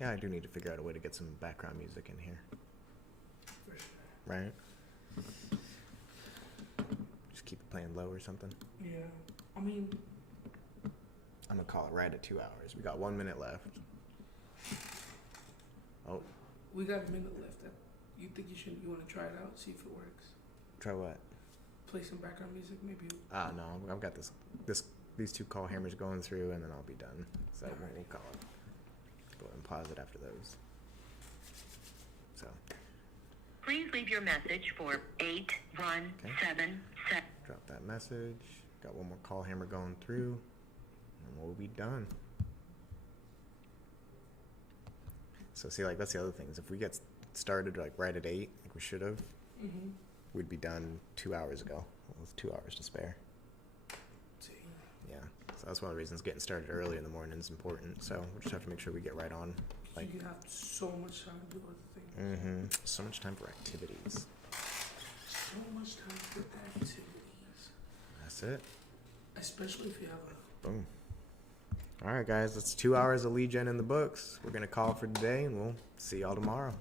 Yeah, I do need to figure out a way to get some background music in here. For sure. Right? Just keep it playing low or something. Yeah. I mean, I'm gonna call it right at 2 hours. We got 1 minute left. Oh, we got a minute left. You think you want to try it out, see if it works? try what? Play some background music, maybe. Ah, no, I've got these 2 call hammers going through, and then I'll be done. So we'll call it. Go ahead and pause it after those. So. Please leave your message for 8177. Drop that message. Got 1 more call hammer going through, and we'll be done. So see, like, that's the other thing is if we get started like right at 8, like we should have, we'd be done 2 hours ago with 2 hours to spare. Yeah, so that's one of the reasons getting started early in the morning is important. So we just have to make sure we get right on. So you can have so much time to do other things. So much time for activities. So much time for activities. That's it. Especially if you have a... Boom. All right, guys, that's 2 hours of lead gen in the books. We're going to call it for today, and we'll see y'all tomorrow.